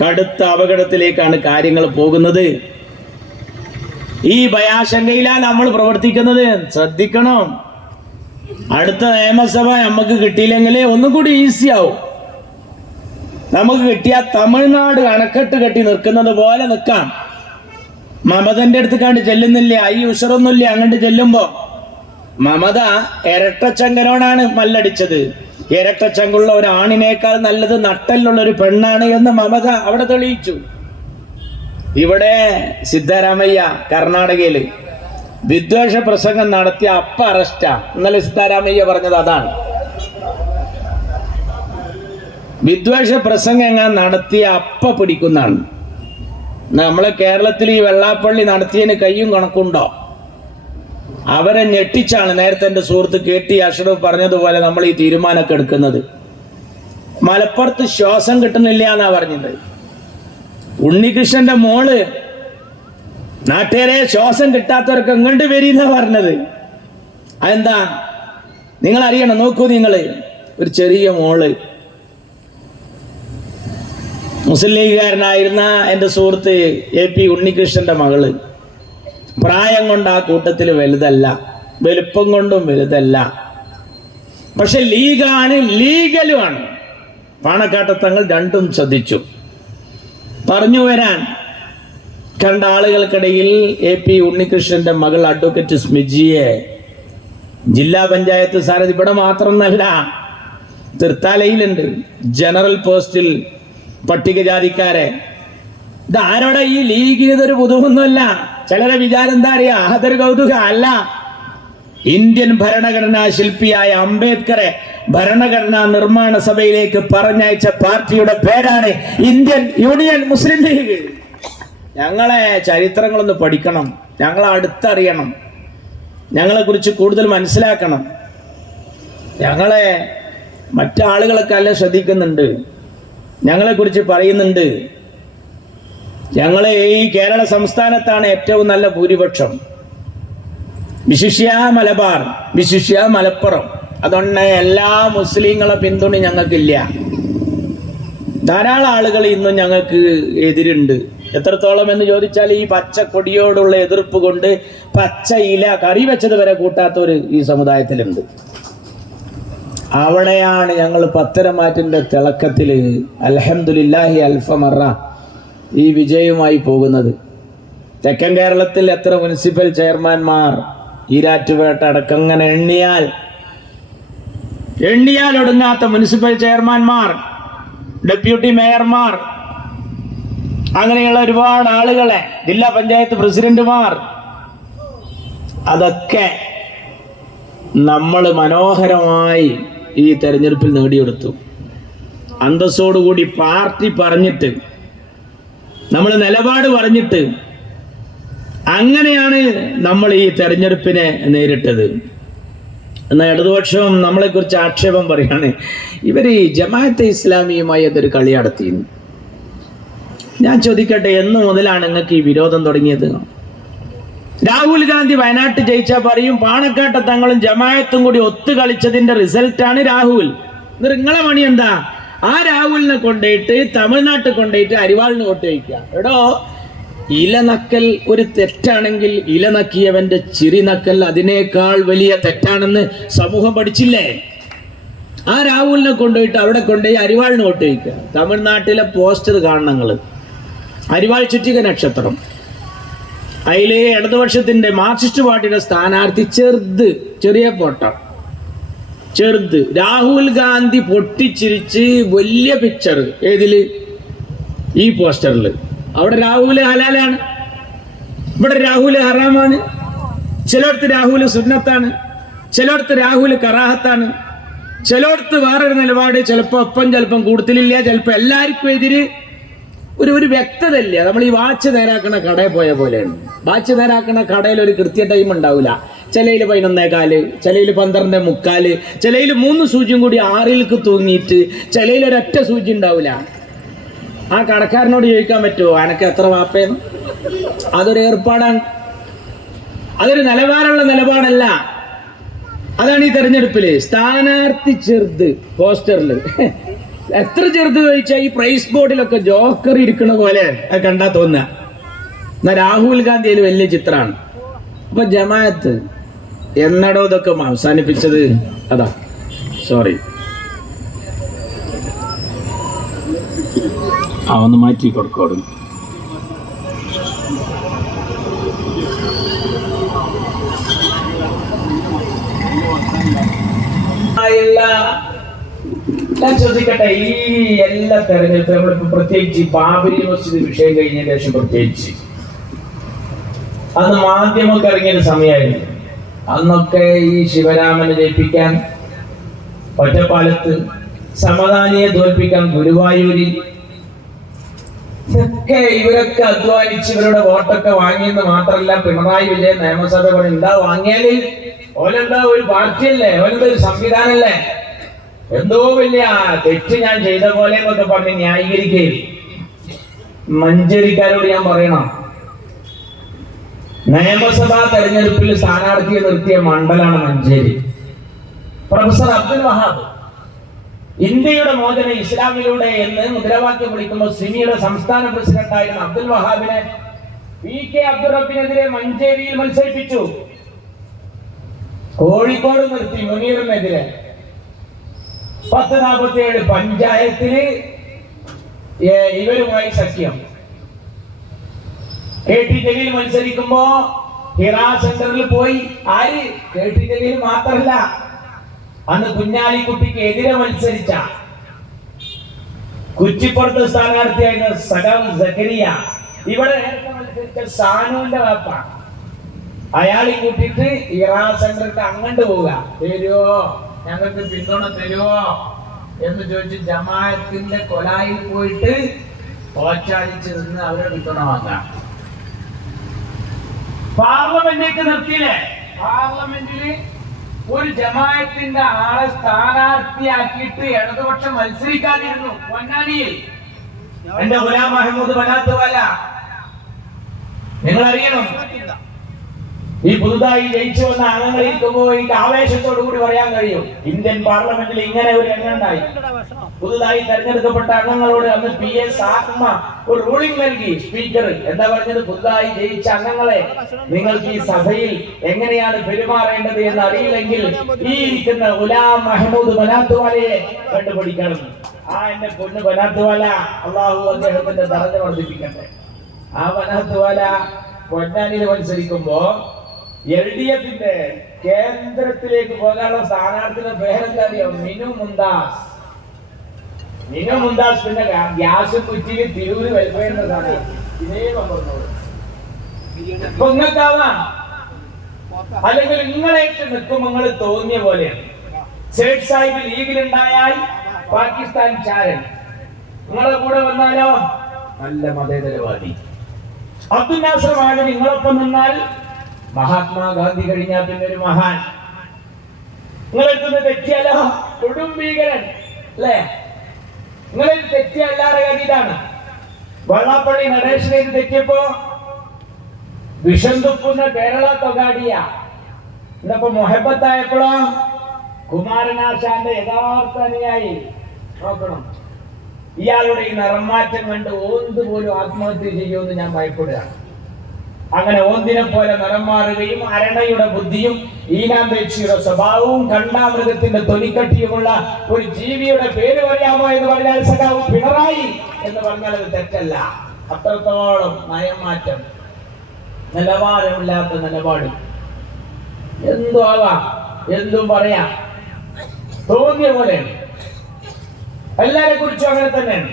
കടുത്ത അപകടത്തിലേക്കാണ് കാര്യങ്ങൾ പോകുന്നത്. ഈ ഭയാശങ്കയിലാണ് നമ്മൾ പ്രവർത്തിക്കുന്നത്. ശ്രദ്ധിക്കണം. അടുത്ത നിയമസഭ നമുക്ക് കിട്ടിയില്ലെങ്കിൽ ഒന്നും കൂടി ഈസി ആവും. നമുക്ക് കിട്ടിയ തമിഴ്നാട് അണക്കെട്ട് കെട്ടി നിൽക്കുന്നത് പോലെ നിൽക്കാം. മമതന്റെ അടുത്ത് കണ്ട് ചെല്ലുന്നില്ല, ഈ ഉഷറൊന്നുമില്ല. അങ്ങോട്ട് ചെല്ലുമ്പോ മമത ഇരട്ടച്ചങ്കനോടാണ് മല്ലടിച്ചത്. ഇരട്ടച്ചങ്കുള്ള ഒരു ആണിനേക്കാൾ നല്ലത് നട്ടലുള്ള ഒരു പെണ്ണാണ് എന്ന് മമത അവിടെ തെളിയിച്ചു. ഇവിടെ സിദ്ധരാമയ്യ കർണാടകയില് വിദ്വേഷ പ്രസംഗം നടത്തിയ അപ്പ അറസ്റ്റാ. ഇന്നലെ സിദ്ധരാമയ്യ പറഞ്ഞത് അതാണ്. വിദ്വേഷ പ്രസംഗം നടത്തിയ അപ്പ പിടിക്കുന്നതാണ്. നമ്മളെ കേരളത്തിൽ ഈ വെള്ളാപ്പള്ളി നടത്തിയതിന് കയ്യും കണക്കുണ്ടോ? അവരെ ഞെട്ടിച്ചാണ് നേരത്തെ എൻ്റെ സുഹൃത്ത് KT അഷ്റഫ് പറഞ്ഞതുപോലെ നമ്മൾ ഈ തീരുമാനമൊക്കെ എടുക്കുന്നത്. മലപ്പുറത്ത് ശ്വാസം കിട്ടുന്നില്ല എന്നാ പറഞ്ഞത്. ഉണ്ണികൃഷ്ണന്റെ മോള് നാട്ടുകാരെ ശ്വാസം കിട്ടാത്തവർക്ക് എങ്ങോട്ട് വരീന്നാ പറഞ്ഞത്. അതെന്താ നിങ്ങൾ അറിയണം. നോക്കൂ, നിങ്ങള് ഒരു ചെറിയ മോള്, മുസ്ലിം ലീഗുകാരനായിരുന്ന എൻ്റെ സുഹൃത്ത് AP ഉണ്ണികൃഷ്ണന്റെ മകള്, പ്രായം കൊണ്ട് ആ കൂട്ടത്തിൽ വലുതല്ല, വലുപ്പം കൊണ്ടും വലുതല്ല. പക്ഷെ ലീഗാണ്, ലീഗലുമാണ്. പാണക്കാട്ടത്തങ്ങൾ രണ്ടും ശ്രദ്ധിച്ചു. പറഞ്ഞു വരാൻ കണ്ട ആളുകൾക്കിടയിൽ AP ഉണ്ണികൃഷ്ണന്റെ മകൾ അഡ്വക്കേറ്റ് സ്മിജിയെ ജില്ലാ പഞ്ചായത്ത് സാരഥി, ഇവിടെ മാത്രമൊന്നല്ല തൃത്താലയിലുണ്ട്, ജനറൽ പോസ്റ്റിൽ പട്ടികജാതിക്കാരെ. ഇതാരോടെ ഈ ലീഗിന് ഇതൊരു പുതുമൊന്നുമല്ല. ചിലരെ വിചാരം എന്താ അറിയാ, അതൊരു കൗതുക അല്ല. ഇന്ത്യൻ ഭരണഘടനാ ശില്പിയായ അംബേദ്കറെ ഭരണഘടനാ നിർമ്മാണ സഭയിലേക്ക് പറഞ്ഞയച്ച പാർട്ടിയുടെ പേരാണ് ഇന്ത്യൻ യൂണിയൻ മുസ്ലിം ലീഗ്. ഞങ്ങളെ ചരിത്രങ്ങളൊന്ന് പഠിക്കണം, ഞങ്ങളെ അടുത്തറിയണം, ഞങ്ങളെ കുറിച്ച് കൂടുതൽ മനസ്സിലാക്കണം. ഞങ്ങളെ മറ്റാളുകളൊക്കെ അല്ല ശ്രദ്ധിക്കുന്നുണ്ട്, ഞങ്ങളെ കുറിച്ച് പറയുന്നുണ്ട്. ഞങ്ങളെ ഈ കേരള സംസ്ഥാനത്താണ് ഏറ്റവും നല്ല ഭൂരിപക്ഷം, വിശിഷ്യ മലബാർ, വിശിഷ്യ മലപ്പുറം. അതുകൊണ്ട് എല്ലാ മുസ്ലിങ്ങളെ പിന്തുണ ഞങ്ങൾക്കില്ല. ധാരാളം ആളുകൾ ഇന്നും ഞങ്ങൾക്ക് എതിരുണ്ട്. എത്രത്തോളം എന്ന് ചോദിച്ചാൽ ഈ പച്ച കൊടിയോടുള്ള എതിർപ്പ് കൊണ്ട് പച്ച ഇല കറി വെച്ചത് വരെ കൂട്ടാത്തവർ ഈ സമുദായത്തിലുണ്ട്. അവിടെയാണ് ഞങ്ങൾ പത്തരമാറ്റിൻ്റെ തിളക്കത്തിൽ അൽഹംദുലില്ലാഹി അൽഫമറ ഈ വിജയവുമായി പോകുന്നത്. തെക്കൻ കേരളത്തിൽ എത്ര മുനിസിപ്പൽ ചെയർമാൻമാർ, ഈരാറ്റുപേട്ട അടക്കം അങ്ങനെ എണ്ണിയാൽ ഒടുങ്ങാത്ത മുനിസിപ്പൽ ചെയർമാൻമാർ, ഡെപ്യൂട്ടി മേയർമാർ, അങ്ങനെയുള്ള ഒരുപാട് ആളുകളെ, ജില്ലാ പഞ്ചായത്ത് പ്രസിഡന്റുമാർ, അതൊക്കെ നമ്മൾ മനോഹരമായി ഈ തെരഞ്ഞെടുപ്പിൽ നേടിയെടുത്തു. അന്തസ്സോടുകൂടി പാർട്ടി പറഞ്ഞിട്ട്, നമ്മൾ നിലപാട് പറഞ്ഞിട്ട്, അങ്ങനെയാണ് നമ്മൾ ഈ തെരഞ്ഞെടുപ്പിനെ നേരിട്ടത്. എന്നാൽ ഇടതുപക്ഷവും നമ്മളെക്കുറിച്ച് ആക്ഷേപം പറയാണ്. ഇവർ ഈ ജമാഅത്തെ ഇസ്ലാമിയുമായി അതൊരു കളി നടത്തിയിരുന്നു. ഞാൻ ചോദിക്കട്ടെ, എന്ന് മുതലാണ് നിങ്ങൾക്ക് ഈ വിരോധം തുടങ്ങിയത്? രാഹുൽ ഗാന്ധി വയനാട്ടിൽ ജയിച്ചാൽ പറയും പാണക്കാട്ട തങ്ങളും ജമാഅത്തും കൂടി ഒത്തു കളിച്ചതിന്റെ റിസൾട്ടാണ് രാഹുൽ. നിങ്ങളെ പണി എന്താ? ആ രാഹുലിനെ കൊണ്ടുപോയിട്ട് തമിഴ്നാട്ടിൽ കൊണ്ടുപോയിട്ട് അരിവാളിന് വോട്ട് ചോദിക്കുക. എടോ, ഇല നക്കൽ ഒരു തെറ്റാണെങ്കിൽ ഇല നക്കിയവന്റെ ചിരി നക്കൽ അതിനേക്കാൾ വലിയ തെറ്റാണെന്ന് സമൂഹം പഠിച്ചില്ലേ? ആ രാഹുലിനെ കൊണ്ടുപോയിട്ട് അവിടെ കൊണ്ടുപോയി അരിവാളിന് വോട്ട് ചോദിക്കുക. തമിഴ്നാട്ടിലെ പോസ്റ്റർ കാണണങ്ങൾ, അരിവാൾ ചുറ്റിക നക്ഷത്രം, അതിലെ ഇടതുപക്ഷത്തിന്റെ മാർക്സിസ്റ്റ് പാർട്ടിയുടെ സ്ഥാനാർത്ഥി ചെറിയ ഫോട്ടോ, ചെറുത് രാഹുൽ ഗാന്ധി പൊട്ടിച്ചിരിച്ച് വലിയ പിക്ചർ. ഏതില്? ഈ പോസ്റ്ററിൽ. അവിടെ രാഹുൽ ഹലാലാണ്, ഇവിടെ രാഹുൽ ഹറാമാണ്. ചിലയിടത്ത് രാഹുൽ സുന്നത്താണ്, ചിലയിടത്ത് രാഹുൽ കറാഹത്താണ്, ചിലയിടത്ത് വേറൊരു നിലപാട്. ചിലപ്പോൾ ഒപ്പം, ചിലപ്പം കൂടുതലില്ല, ചിലപ്പോൾ എല്ലാവർക്കും എതിര്. ഒരു വ്യക്തത ഇല്ല. നമ്മൾ ഈ വാച്ച് നേരാക്കണ കടയിൽ പോയ പോലെയാണ്. വാച്ച് നേരാക്കണ കടയിൽ ഒരു കൃത്യ ടൈം ഉണ്ടാവില്ല. ചിലയിൽ 11:15, ചിലയിൽ 12:45, ചിലയിൽ 3 സൂചിയും കൂടി 6ലേക്ക് തൂങ്ങിയിട്ട്, ചിലയിൽ ഒരൊറ്റ സൂചി ഉണ്ടാവില്ല. ആ കടക്കാരനോട് ചോദിക്കാൻ പറ്റുമോ അനക്ക് എത്ര വാപ്പയെന്ന്? അതൊരു ഏർപ്പാടാണ്, അതൊരു നിലവാരമുള്ള നിലപാടല്ല. അതാണ് ഈ തെരഞ്ഞെടുപ്പില് സ്ഥാനാർത്ഥി ചെറുത്. പോസ്റ്ററിൽ എത്ര ചെറുത് ചോദിച്ചാൽ ഈ പ്രൈസ് ബോർഡിലൊക്കെ ജോക്കർ ഇരിക്കണ പോലെ കണ്ടാ തോന്നുക. എന്നാ രാഹുൽ ഗാന്ധി അതിൽ വലിയ ചിത്രമാണ്. അപ്പൊ ജമാഅത്ത് എന്നടോ ഇതൊക്കെ അവസാനിപ്പിച്ചത്? അതാ, സോറി, ഒന്ന് മാറ്റി കൊടുക്കോടും. ഞാൻ ചോദിക്കട്ടെ, ഈ എല്ലാ തെരഞ്ഞെടുപ്പും നമ്മളിപ്പോ പ്രത്യേകിച്ച് ബാബരി മസ്ജിദ് വിഷയം കഴിഞ്ഞതിന് ശേഷം പ്രത്യേകിച്ച് അന്ന് മാധ്യമമൊക്കെ ഇറങ്ങിയൊരു സമയമായിരുന്നു. അന്നൊക്കെ ഈ ശിവരാമനെ ജയിപ്പിക്കാൻ ഒറ്റപ്പാലത്ത്, സമദാനിയെ തോൽപ്പിക്കാൻ ഗുരുവായൂരിൽ, ഇതൊക്കെ ഇവരൊക്കെ അധ്വാനിച്ച് ഇവരുടെ വോട്ടൊക്കെ വാങ്ങിയെന്ന് മാത്രമല്ല, പിണറായി വിജയൻ നിയമസഭ പറഞ്ഞു എന്താ വാങ്ങിയാല്, ഓലെന്താ ഒരു പാർട്ടിയല്ലേ, ഓലെന്താ ഒരു സംവിധാനല്ലേ, എന്തോ വലിയ തെറ്റ് ഞാൻ ചെയ്ത പോലെ എന്നൊക്കെ പറഞ്ഞ് ന്യായീകരിക്കുകയും. മഞ്ചേരിക്കാരോട് ഞാൻ പറയണം, നിയമസഭാ തെരഞ്ഞെടുപ്പിൽ സ്ഥാനാർത്ഥിയെ നിർത്തിയ മണ്ഡലാണ് മഞ്ചേരി. പ്രൊഫസർ അബ്ദുൽ വഹാബ് ഇന്ത്യയുടെ മോചനം ഇസ്ലാമിലൂടെ എന്ന് മുദ്രാവാക്യം വിളിക്കുമ്പോൾ സിമിയുടെ സംസ്ഥാന പ്രസിഡന്റായിരുന്ന അബ്ദുൽ വഹാബിനെ PK അബ്ദുൾ റബ്ബിനെതിരെ മഞ്ചേരിയിൽ മത്സരിപ്പിച്ചു. കോഴിക്കോട് നിർത്തി മുനീറിനെതിരെ. 1047 പഞ്ചായത്തിന് ഇവരുമായി സഖ്യം. KT ജലീൽ മത്സരിക്കുമ്പോ ഹിറാ സെന്ററിൽ പോയി. ആര്? KT ജലീൽ മാത്രല്ല, അന്ന് കുഞ്ഞാലിക്കുട്ടിക്ക് എതിരെ മത്സരിച്ച കുറ്റിപ്പുറത്ത് സ്ഥാനാർത്ഥിയായിരുന്ന സഖാവ് സക്കരിയ, ഇവിടെ നേരത്തെ മത്സരിച്ച സാനുവിന്റെ വാപ്പ, അയാളെ കൂട്ടിയിട്ട് ഹിറാ സെന്ററിൽ അങ്ങോട്ട് പോവുക. തരുവോ, ഞങ്ങൾക്ക് പിന്തുണ തരുവോ എന്ന് ചോദിച്ച് ജമാഅത്തിന്റെ കൊലായിൽ പോയിട്ട് ഓച്ചാലിച്ച് നിന്ന് അവരെ പിന്തുണ വാങ്ങാം. പാർലമെന്റിലേക്ക് നിർത്തിയില്ലേ? പാർലമെന്റില് ഒരു ജമാഅത്തിന്റെ ആളെ സ്ഥാനാർത്ഥിയാക്കിയിട്ട് ഇടതുപക്ഷം മത്സരിക്കാതിരുന്നു. പൊന്നാനിയിൽ എന്റെ ഗുലാം മഹമ്മൂദ് ബനാത്തുവാല, നിങ്ങൾ അറിയണം, ഈ പുതുതായി ജയിച്ചു വന്ന അംഗങ്ങൾ ഇരിക്കുമ്പോൾ എനിക്ക് ആവേശത്തോടു കൂടി പറയാൻ കഴിയും, ഇന്ത്യൻ പാർലമെന്റിൽ ഇങ്ങനെ ഒരു രംഗം ഉണ്ടായി. പുതുതായി തെരഞ്ഞെടുക്കപ്പെട്ട അംഗങ്ങളോട് അന്ന് PS ആത്മ ഒരു റൂളിംഗ് നൽകി. സ്പീക്കർ എന്താ പറഞ്ഞത്? പുതുതായി ജയിച്ച അംഗങ്ങളെ, നിങ്ങൾക്ക് ഈ സഭയിൽ എങ്ങനെയാണ് പെരുമാറേണ്ടത് എന്ന് അറിയില്ലെങ്കിൽ ഈ ഇരിക്കുന്ന ഗുലാം മഹ്മൂദ് ബനാത്തുവാലയെ കണ്ടുപിടിക്കണം. എന്റെ പൊന്ന് ബനാത്തുവാല, അള്ളാഹു അദ്ദേഹത്തിന്റെ ദറജ വർദ്ധിപ്പിക്കട്ടെ. ആ ബനാത്തുവാല പൊന്നാനിയിൽ മത്സരിക്കുമ്പോ LDFന്റെ കേന്ദ്രത്തിലേക്ക് പോകാനുള്ള സ്ഥാനാർത്ഥിയുടെ പേരെന്താ അറിയോ? മിനു മുന്താസ്. മിനു മുന്താസ് പിന്നെ ഗ്യാസ് കുറ്റിയിൽ തിരൂര് വെൽഫെയറിന്റെ ഇതേ പൊങ്ങക്കാവാം. അല്ലെങ്കിൽ നിങ്ങളായിട്ട് നിൽക്കും, നിങ്ങൾ തോന്നിയ പോലെയാണ്. സേഠ് സാഹിബ് ലീഗിലുണ്ടായാൽ പാകിസ്ഥാൻ ചാരൻ, നിങ്ങളെ കൂടെ വന്നാലോ നല്ല മതേതരവാദി. അബ്ദുൽ നാസർ മഹാൻ നിങ്ങളൊപ്പം നിന്നാൽ മഹാത്മാഗാന്ധി കഴിഞ്ഞാൽ പിന്നെ ഒരു മഹാൻ. നിങ്ങളെടുത്തുനിന്ന് തെറ്റിയാലോ കുടുംബീകരൻ, അല്ലേ? നിങ്ങളിൽ തെറ്റിയ എല്ലാവരുടെ ഗതി ഇതാണ്. വെള്ളാപ്പള്ളി നടേശനേത് തെറ്റിയപ്പോ വിഷം തുപ്പുന്ന കേരള തൊഗാടിയ. ഇന്നിപ്പോ മൊഹബത്തായപ്പോഴോ കുമാരനാശാന്റെ യഥാർത്ഥ അനുയായി. നോക്കണം, ഇയാളുടെ ഈ നിറമാറ്റം കണ്ട് ഓന്ത് പോലും ആത്മഹത്യ ചെയ്യുമെന്ന് ഞാൻ ഭയപ്പെടുകയാണ്. അങ്ങനെ ഓന്തിനെ പോലെ നിറം മാറുകയും അരണയുടെ ബുദ്ധിയും ഈനാമ്പേച്ചിയുടെ സ്വഭാവവും കണ്ടാമൃഗത്തിന്റെ തൊലിക്കട്ടിയുമുള്ള ഒരു ജീവിയുടെ പേര് പറയാമോ എന്ന് പറഞ്ഞാൽ സഖാവ് പിണറായി എന്ന് പറഞ്ഞാൽ അത് തെറ്റല്ല. അത്രത്തോളം നയമാറ്റം, നിലവാരമില്ലാത്ത നിലപാട്. എന്തും ആവാം, എന്തും പറയാം, തോന്നിയ പോലെയാണ്. എല്ലാരെ കുറിച്ചും അങ്ങനെ തന്നെയാണ്.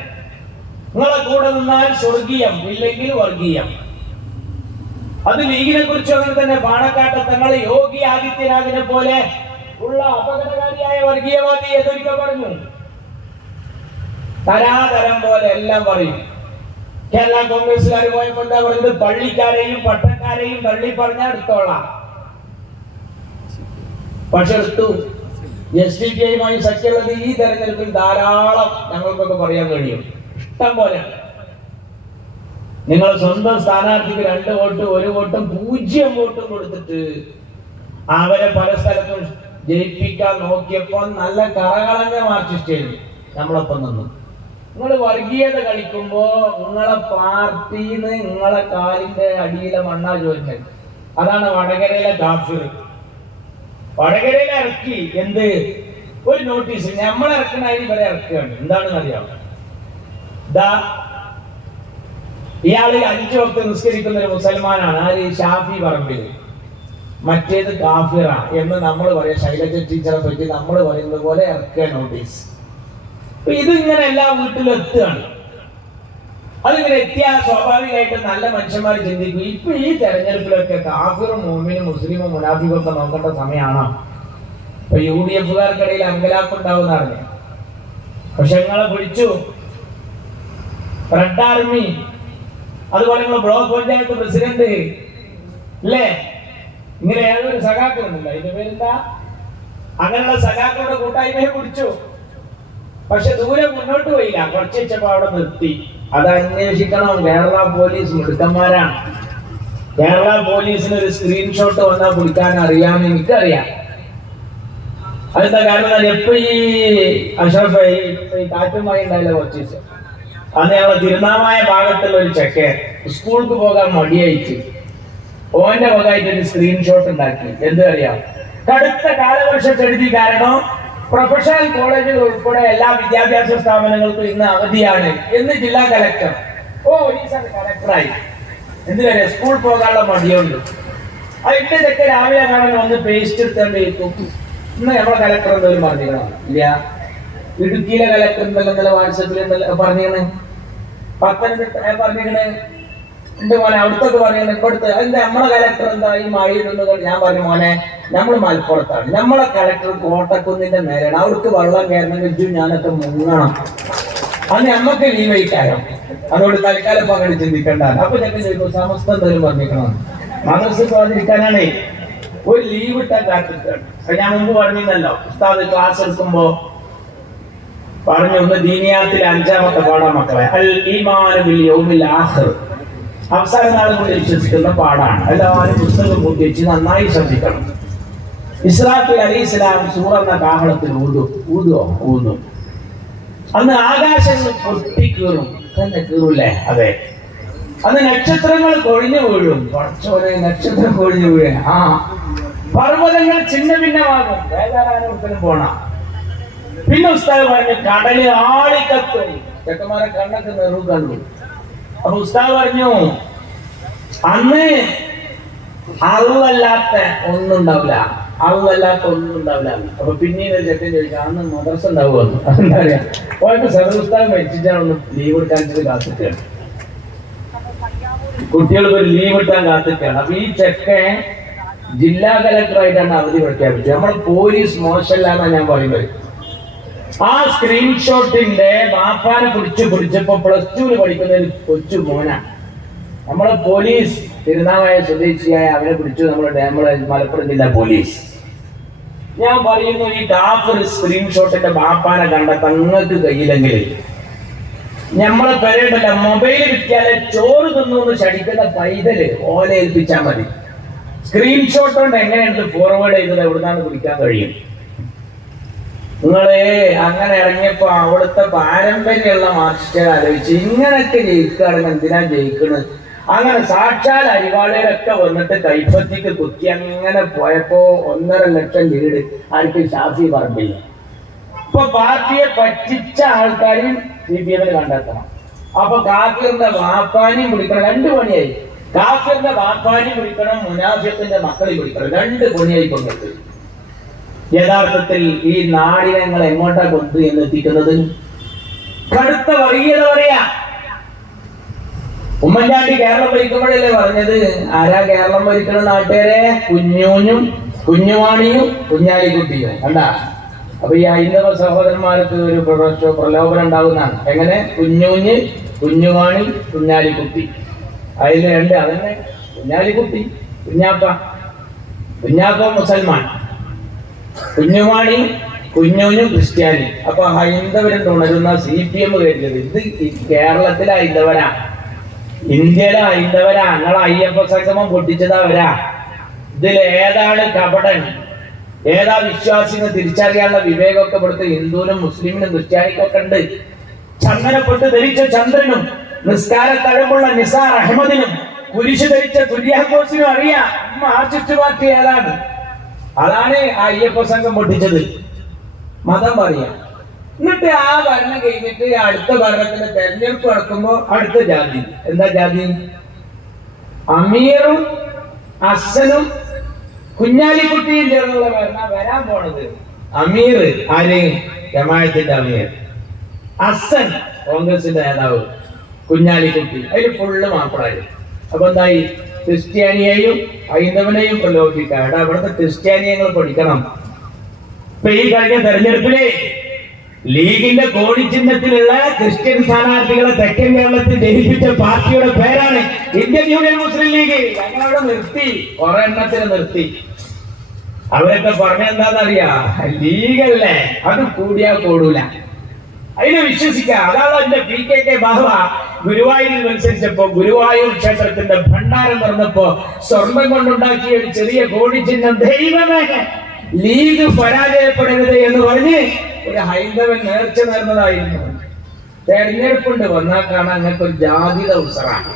നിങ്ങളെ കൂടെ നിന്നാൽ സ്വർഗീയം, ഇല്ലെങ്കിൽ വർഗീയം. അത് ലീഗിനെ കുറിച്ചും അങ്ങനെ തന്നെ. പാണക്കാട്ട് തങ്ങൾ യോഗി ആദിത്യനാഥിനെ പോലെ ഉള്ള അപകടകാരിയായ വർഗീയവാദി ഏതൊരിക്കൽ പറഞ്ഞു. തരാതരം പോലെ എല്ലാം പറയും. കേരള കോൺഗ്രസ്സുകാർ പോയപ്പോ എന്താ പറഞ്ഞത്? പള്ളിക്കാരെയും പട്ടക്കാരെയും തള്ളി പറഞ്ഞാൽ എടുത്തോളാം. പക്ഷെ എടുത്തു. SDPI സഖ്യമുള്ളത് ഈ തെരഞ്ഞെടുപ്പിൽ ധാരാളം ഞങ്ങൾക്കൊക്കെ പറയാൻ കഴിയും. ഇഷ്ടം പോലെയാണ്. നിങ്ങൾ സ്വന്തം സ്ഥാനാർത്ഥിക്ക് 2 വോട്ട് 1 വോട്ടും 0 വോട്ടും കൊടുത്തിട്ട് അവരെ പല സ്ഥലത്തും ജയിപ്പിക്കാൻ നോക്കിയപ്പോൾ നല്ല കറകളഞ്ഞ മാർക്സിസ്റ്റ് ചെയ്തു നമ്മളൊപ്പം നിന്നു. നിങ്ങൾ വർഗീയത കളിക്കുമ്പോ നിങ്ങളെ പാർട്ടിന്ന് നിങ്ങളെ കാലിന്റെ അടിയിലെ മണ്ണാ ചോദിച്ചത്. അതാണ് വടകരയിലെ കാഫിർ. വടകരയിൽ ഇറക്കി എന്ത് ഒരു നോട്ടീസ് നമ്മൾ ഇറക്കണതിന് വരെ ഇറക്കുകയാണ്. എന്താണെന്ന് അറിയാം? ഇയാള് 5 വക്ത് നിസ്കരിക്കുന്ന ഒരു മുസൽമാനാണ്. ആര്? ഷാഫി പറമ്പിൽ. മറ്റേത് കാഫിറ എന്ന് നമ്മൾ പറയാം. ശൈലജ ടീച്ചറെ പറ്റി നമ്മൾ പറയുന്നത് പോലെ ഇറക്കുക നോട്ടീസ്. ഇതിങ്ങനെ എല്ലാ വീട്ടിലും എത്തുകയാണ്. അതിങ്ങനെ എത്തിയാൽ സ്വാഭാവികമായിട്ട് നല്ല മനുഷ്യന്മാർ ചിന്തിക്കും, ഇപ്പൊ ഈ തെരഞ്ഞെടുപ്പിലൊക്കെ കാഫിറും മോമിനും മുസ്ലിമും മുനാഫിക്കും ഒക്കെ നോക്കേണ്ട സമയമാണോ? ഇപ്പൊ UDFകാർക്കിടയിൽ അങ്കലാപ്പുണ്ടാവുന്ന അറിഞ്ഞു. പക്ഷെ നിങ്ങളെ പിടിച്ചു റെഡ് ആർമി, അതുപോലെ നിങ്ങൾ ബ്ലോക്ക് പഞ്ചായത്ത് പ്രസിഡന്റ്, അല്ലേ? ഇങ്ങനെ ഏതൊരു സഖാക്കളുണ്ടല്ലോ, അതിന്റെ പേരെന്താ? അങ്ങനെയുള്ള സഖാക്കളുടെ കൂട്ടായ്മയെ പിടിച്ചു. പക്ഷെ ദൂരെ മുന്നോട്ട് പോയില്ല. കുറച്ച് വെച്ചപ്പോ അവിടെ നിർത്തി. അത് അന്വേഷിക്കണം. കേരള പോലീസ് മിടുക്കന്മാരാണ്. കേരള പോലീസിന് ഒരു സ്ക്രീൻഷോട്ട് വന്നാൽ പിടിക്കാൻ അറിയാമെന്ന് എനിക്കറിയാം. അതെന്താ കാരണം? എപ്പോ ഈ അഷ്റഫ് ഈ കാറ്റുമായി ഉണ്ടായില്ല കുറച്ച് ദിവസം, അന്ന് ഞങ്ങളെ തിരുനാമായ ഭാഗത്തുള്ള ഒരു ചെക്കൻ സ്കൂൾക്ക് പോകാൻ മടിയായിട്ട് ഓന്റെ വകയായിട്ട് ഒരു സ്ക്രീൻഷോട്ട് ഉണ്ടാക്കി. എന്തറിയാം? കടുത്ത കാലവർഷക്കെടുതി കാരണം പ്രൊഫഷണൽ കോളേജുകൾ ഉൾപ്പെടെ എല്ലാ വിദ്യാഭ്യാസ സ്ഥാപനങ്ങൾക്കും ഇന്ന് അവധിയാണ് എന്ന് ജില്ലാ കലക്ടർ. കലക്ടറായി എന്തിനാ? സ്കൂൾ പോകാനുള്ള മടിയുണ്ട്. അതിന്റെ ചെക്കൻ രാവിലെ കാണാൻ വന്ന് പേസ്റ്റ് എടുത്തേണ്ടിരിക്കും. ഇന്ന് നമ്മളെ കലക്ടർ എന്തെങ്കിലും പറഞ്ഞിരിക്കണോ? ഇല്ല. ഇടുക്കിയിലെ കലക്ടർ എന്തെല്ലാം വാട്സപ്പിൽ പറഞ്ഞാണ്, പത്തനംതിട്ട പറഞ്ഞിരിക്കണേ ഉണ്ട് മോനെ, അവിടുത്തെ പറയണ ഇപ്പോഴത്തെ എന്താ നമ്മളെ കലക്ടർ എന്താ ഈ മഴയിടുന്നത്? ഞാൻ പറഞ്ഞു മോനെ, നമ്മൾ മലപ്പുറത്താണ്, നമ്മളെ കലക്ടർ കോട്ടക്കുന്നിന്റെ മേലാണ്, അവിടുത്തെ വെള്ളം കയറണമെങ്കിൽ ഞാനൊക്കെ മുങ്ങണം, അന്ന് നമ്മക്ക് ലീവ് വയ്ക്കാരം, അതുകൊണ്ട് തൽക്കാലം പങ്കെടുത്ത് ചിന്തിക്കേണ്ടതാണ്. അപ്പൊ ഞാൻ ചോദിക്കും സമസ്ത എന്തായാലും പറഞ്ഞിരിക്കണം, മദ്രസ പോകാതിരിക്കാനാണേ ഒരു ലീവ് ഇട്ടാൽ കാത്തിട്ടാണ്. ഞാൻ മുമ്പ് പറഞ്ഞിരുന്നല്ലോ, ഉസ്താദ് ക്ലാസ് എടുക്കുമ്പോ പറഞ്ഞു, ഒന്ന് ദീനിയാത്തിൽ 5ാമത്തെ പാഠം മക്കളെ, അൽ ഈമാനു ബിൽ യൗമിൽ ആഖിർ, അവസാന നാളും കൂടി വിശ്വസിക്കുന്ന പാടാണ്. എല്ലാവരും പുസ്തകം കൂട്ടി വെച്ച് നന്നായി ശ്രദ്ധിക്കണം. ഇസ്രാഫീൽ അലൈഹിസ്സലാം സൂറ എന്ന കാഹളത്തിൽ ഊതും. അന്ന് ആകാശങ്ങൾ പൊട്ടിക്കീറും. തന്നെ കീറൂല്ലേ? അതെ. അന്ന് നക്ഷത്രങ്ങൾ കൊഴിഞ്ഞു വീഴും. കുറച്ചോരെ നക്ഷത്രം കൊഴിഞ്ഞു വീഴും. പർവ്വതങ്ങൾ ഛിന്ന ഭിന്നമാകും. വേദാരാനും പോണ. പിന്നെ ഉസ്താദ് പറഞ്ഞു കടല് ആളിക്കത്തും. ചെക്കന്മാരെ കണ്ണൊക്കെ നെറു കണ്ടു. അപ്പൊ ഉസ്താദ് പറഞ്ഞു അന്ന് അള്ളല്ലാത്ത ഒന്നും ഉണ്ടാവില്ല. അപ്പൊ പിന്നീട് ചെക്കൻ ചോദിക്കാം അന്ന് മദ്രസ ഉണ്ടാവുമെന്ന്. എന്താ പറയാ, ഓർക്ക് സദർ ഉസ്താദ് മരിച്ചിട്ടാണ് ഒന്ന് ലീവ് എടുക്കാൻ കാത്തിക്കുകയാണ്. കുട്ടികൾക്ക് ഒരു ലീവ് എടുക്കാൻ കാത്തിക്കുകയാണ്. അപ്പൊ ഈ ചെക്കൻ ജില്ലാ കലക്ടറായിട്ടാണ് അവധി പ്രഖ്യാപിച്ചത്. നമ്മളെ പോലീസ് മോശമല്ല എന്നാ ഞാൻ പറയുന്നത്. ആ സ്ക്രീൻഷോട്ടിന്റെ ബാപ്പാനെ പിടിച്ചപ്പോ +2 പഠിക്കുന്ന ഒരു കൊച്ചു മോന നമ്മളെ പോലീസ് തിരുനാവായ സ്വദേശിയായ അവനെ പിടിച്ചു. നമ്മളെ മലപ്പുറം ജില്ലാ പോലീസ്. ഞാൻ പറയുന്നു ഈ കാഫർ സ്ക്രീൻഷോട്ടിന്റെ ബാപ്പാനെ കണ്ട തങ്ങൾക്ക് കയ്യിലെങ്കിൽ നമ്മളെ പെരേണ്ടല്ല മൊബൈൽ കിട്ടിയാലെ ചോറ് തിന്നു ശടിക്കുന്ന പൈതല് ഓല ഏൽപ്പിച്ചാൽ മതി. സ്ക്രീൻഷോട്ട് കൊണ്ട് എങ്ങനെയാണ് ഫോർവേഡ് ചെയ്തത് എവിടുന്നാണ് പിടിക്കാൻ കഴിയും? നിങ്ങളെ അങ്ങനെ ഇറങ്ങിയപ്പോ അവിടുത്തെ പാരമ്പര്യമുള്ള മാർക്സിസ്റ്റുകാർ ആലോചിച്ച് ഇങ്ങനൊക്കെ ജയിക്കുകയാണെങ്കിൽ എന്തിനാ ജയിക്കണത്? അങ്ങനെ സാക്ഷാൽ അരിവാളയിലൊക്കെ വന്നിട്ട് കൈപ്പത്തിക്ക് കുത്തി അങ്ങനെ പോയപ്പോ 1.5 ലക്ഷം ലീഡ് ആർക്ക് ഷാഫി പറമ്പില്ല. ഇപ്പൊ പാർട്ടിയെ പറ്റിച്ച ആൾക്കാരും CPM കണ്ടെത്തണം. അപ്പൊ കാഫിറിന്റെ വാപ്പാനെയും പിടിക്കണം. 2 പണിയായി. കാഫിറിന്റെ വാപ്പാനെയും പിടിക്കണം, മുനാഫിഖിന്റെ മക്കളെയും പിടിക്കണം. 2 പണിയായി കൊണ്ടിട്ട്. യഥാർത്ഥത്തിൽ ഈ നാടിനെ ഞങ്ങൾ എങ്ങോട്ടാ കൊണ്ടു എന്നെത്തിക്കുന്നത്? കടുത്ത വർഗീയത പറയാ. ഉമ്മൻചാണ്ടി കേരളം ഭരിക്കുമ്പോഴല്ലേ പറഞ്ഞത് ആരാ കേരളം ഭരിക്കുന്ന നാട്ടുകാരെ? കുഞ്ഞുവാണിയും കുഞ്ഞാലിക്കുട്ടിയും. കണ്ടാ? അപ്പൊ ഈ ഹൈന്ദവ സഹോദരന്മാർക്ക് ഒരു പ്രലോഭനം ഉണ്ടാകുന്നതാണ്. എങ്ങനെ? കുഞ്ഞുവാണി കുഞ്ഞാലിക്കുട്ടി. അതിൽ 2 അതന്നെ. കുഞ്ഞാലിക്കുട്ടി കുഞ്ഞാപ്പ മുസൽമാൻ, കുഞ്ഞുവാണി കുഞ്ഞുഞ്ഞും ക്രിസ്ത്യാനി. അപ്പൊ ഹൈന്ദവരും തുടരുന്ന CPM കരുതത് ഇത് കേരളത്തിലെ ഹൈന്ദവരാ, ഇന്ത്യയിലെ ഹൈന്ദവരാ. ഞങ്ങളെ അയ്യപ്പ സംഗമം പൊട്ടിച്ചതവരാ. ഇതിൽ ഏതാണ് കപടൻ, ഏതാ വിശ്വാസിനെ തിരിച്ചറിയാനുള്ള വിവേകമൊക്കെ ഇവിടുത്തെ ഹിന്ദുവിനും മുസ്ലിമിനും ക്രിസ്ത്യാനിക്കൊക്കെ ഉണ്ട്. ചന്ദനപ്പെട്ട് ധരിച്ച ചന്ദ്രനും നിസ്കാര തഴമ്പുള്ള നിസാർ അഹമ്മദിനും കുരിശ് ധരിച്ച കുര്യാക്കോസിനും അറിയാം മാർക്സിസ്റ്റ് പാർട്ടി ഏതാണ്. അതാണ് ആ അയ്യപ്പ സംഘം പൊട്ടിച്ചത്. മതം പറയാ. എന്നിട്ട് ആ ഭരണം കഴിഞ്ഞിട്ട് അടുത്ത ഭരണത്തിന്റെ തെരഞ്ഞെടുപ്പ് നടക്കുമ്പോ അടുത്ത ജാതി. എന്താ ജാതി? അമീറും അസനും കുഞ്ഞാലിക്കുട്ടിയും ചേർന്നുള്ള ഭരണം വരാൻ പോണത്. അമീർ ആര്? ജമാഅത്തിന്റെ അമീർ. അസൻ കോൺഗ്രസിന്റെ നേതാവ്. കുഞ്ഞാലിക്കുട്ടി അതിൽ ഫുള്ള് മാപ്പിളായി. അപ്പൊ എന്തായി? ക്രിസ്ത്യാനിയെയും ഹൈന്ദവനെയും പ്രലോഭിപ്പിക്കാം. എടാ അവിടുത്തെ ക്രിസ്ത്യാനിയങ്ങൾ പഠിക്കണം. ഇപ്പൊ ഈ കഴിഞ്ഞ തെരഞ്ഞെടുപ്പില് ലീഗിന്റെ കോടി ചിഹ്നത്തിലുള്ള ക്രിസ്ത്യൻ സ്ഥാനാർത്ഥികളെ തെക്കൻ കേരളത്തിൽ ജയിപ്പിച്ച പാർട്ടിയുടെ പേരാണ് ഇന്ത്യൻ യൂണിയൻ മുസ്ലിം ലീഗ്. ഞങ്ങളവിടെ നിർത്തി, കുറെ എണ്ണത്തിന് നിർത്തി. അവരൊക്കെ പറഞ്ഞെന്താന്നറിയാ? ലീഗല്ലേ, അത് കൂടിയാ കൂടൂല, അതിനെ വിശ്വസിക്കാം. അതാണ് എന്റെ PKK ബാബ ഗുരുവായൂരിൽ മത്സരിച്ചപ്പോ ഗുരുവായൂർ ക്ഷേത്രത്തിന്റെ ഭണ്ഡാരം തുറന്നപ്പോ സ്വർണം കൊണ്ടുണ്ടാക്കിയ ഒരു ചെറിയ കോടി ചിഹ്നം ദൈവമേ ലീഗ് പരാജയപ്പെടരുത് എന്ന് പറഞ്ഞ് ഒരു ഹൈന്ദവൻ നേർച്ച നേർന്നതായിരുന്നു. തെരഞ്ഞെടുപ്പുണ്ട് വന്നാൽ കാണാൻ അങ്ങനത്തെ ഒരു ജാതിയുടെ ഉത്സവമാണ്.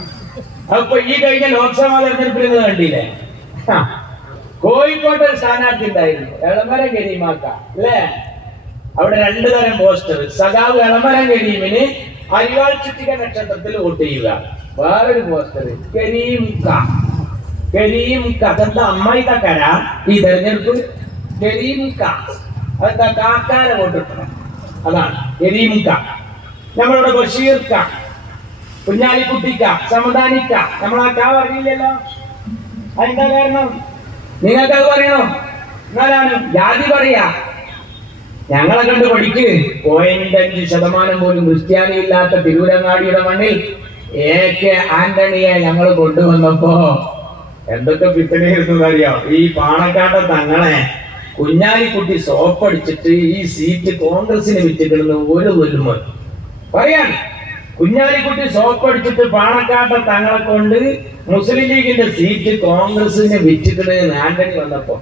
അപ്പൊ ഈ കഴിഞ്ഞ ലോക്സഭാ തെരഞ്ഞെടുപ്പിൽ നിങ്ങൾ കണ്ടില്ലേ? കോഴിക്കോട്ടെ സ്ഥാനാർത്ഥി ഉണ്ടായിരുന്നു, എളമരം കരീമാക്ക അല്ലേ? അവിടെ 2 തരം പോസ്റ്റർ. സഖാവ് എളമരം കരീമിന് അരിവാൾ ചുറ്റിക നക്ഷത്രത്തിൽ വോട്ട് ചെയ്യുക. വേറൊരു പോസ്റ്റർ കരീം അതെന്താ അമ്മായി തക്കര ഈ തെരഞ്ഞെടുപ്പ്? കരീം അതെന്താ കാക്കാരെ വോട്ടിട്ടണം. അതാണ് കരീം. നമ്മളുടെ ബഷീർ കുഞ്ഞാലിക്കുട്ടിക്ക സമദാനിക്ക നമ്മളാ അറിയില്ലല്ലോ. അതിന്റെ കാരണം നിങ്ങൾക്കത് പറയണം. എന്നാലാണ് ജാതി പറയാ. ഞങ്ങളെ കണ്ട് പഠിക്ക്. 0.5% പോലും ക്രിസ്ത്യാനി ഇല്ലാത്ത തിരൂരങ്ങാടിയുടെ മണ്ണിൽ AK ആന്റണിയെ ഞങ്ങൾ കൊണ്ടുവന്നപ്പോ എന്തൊക്കെ പിത്തനെയിരുന്നു അറിയാം. ഈ പാണക്കാട്ടെ തങ്ങളെ കുഞ്ഞാലിക്കുട്ടി സോപ്പടിച്ചിട്ട് ഈ സീറ്റ് കോൺഗ്രസിന് വിറ്റിക്കിടുന്ന ഒരു വലുമ പറയാൻ കുഞ്ഞാലിക്കുട്ടി സോപ്പടിച്ചിട്ട് പാണക്കാട്ടെ തങ്ങളെ കൊണ്ട് മുസ്ലിം ലീഗിന്റെ സീറ്റ് കോൺഗ്രസിന് വിറ്റിട്ട് ആന്റണി വന്നപ്പോ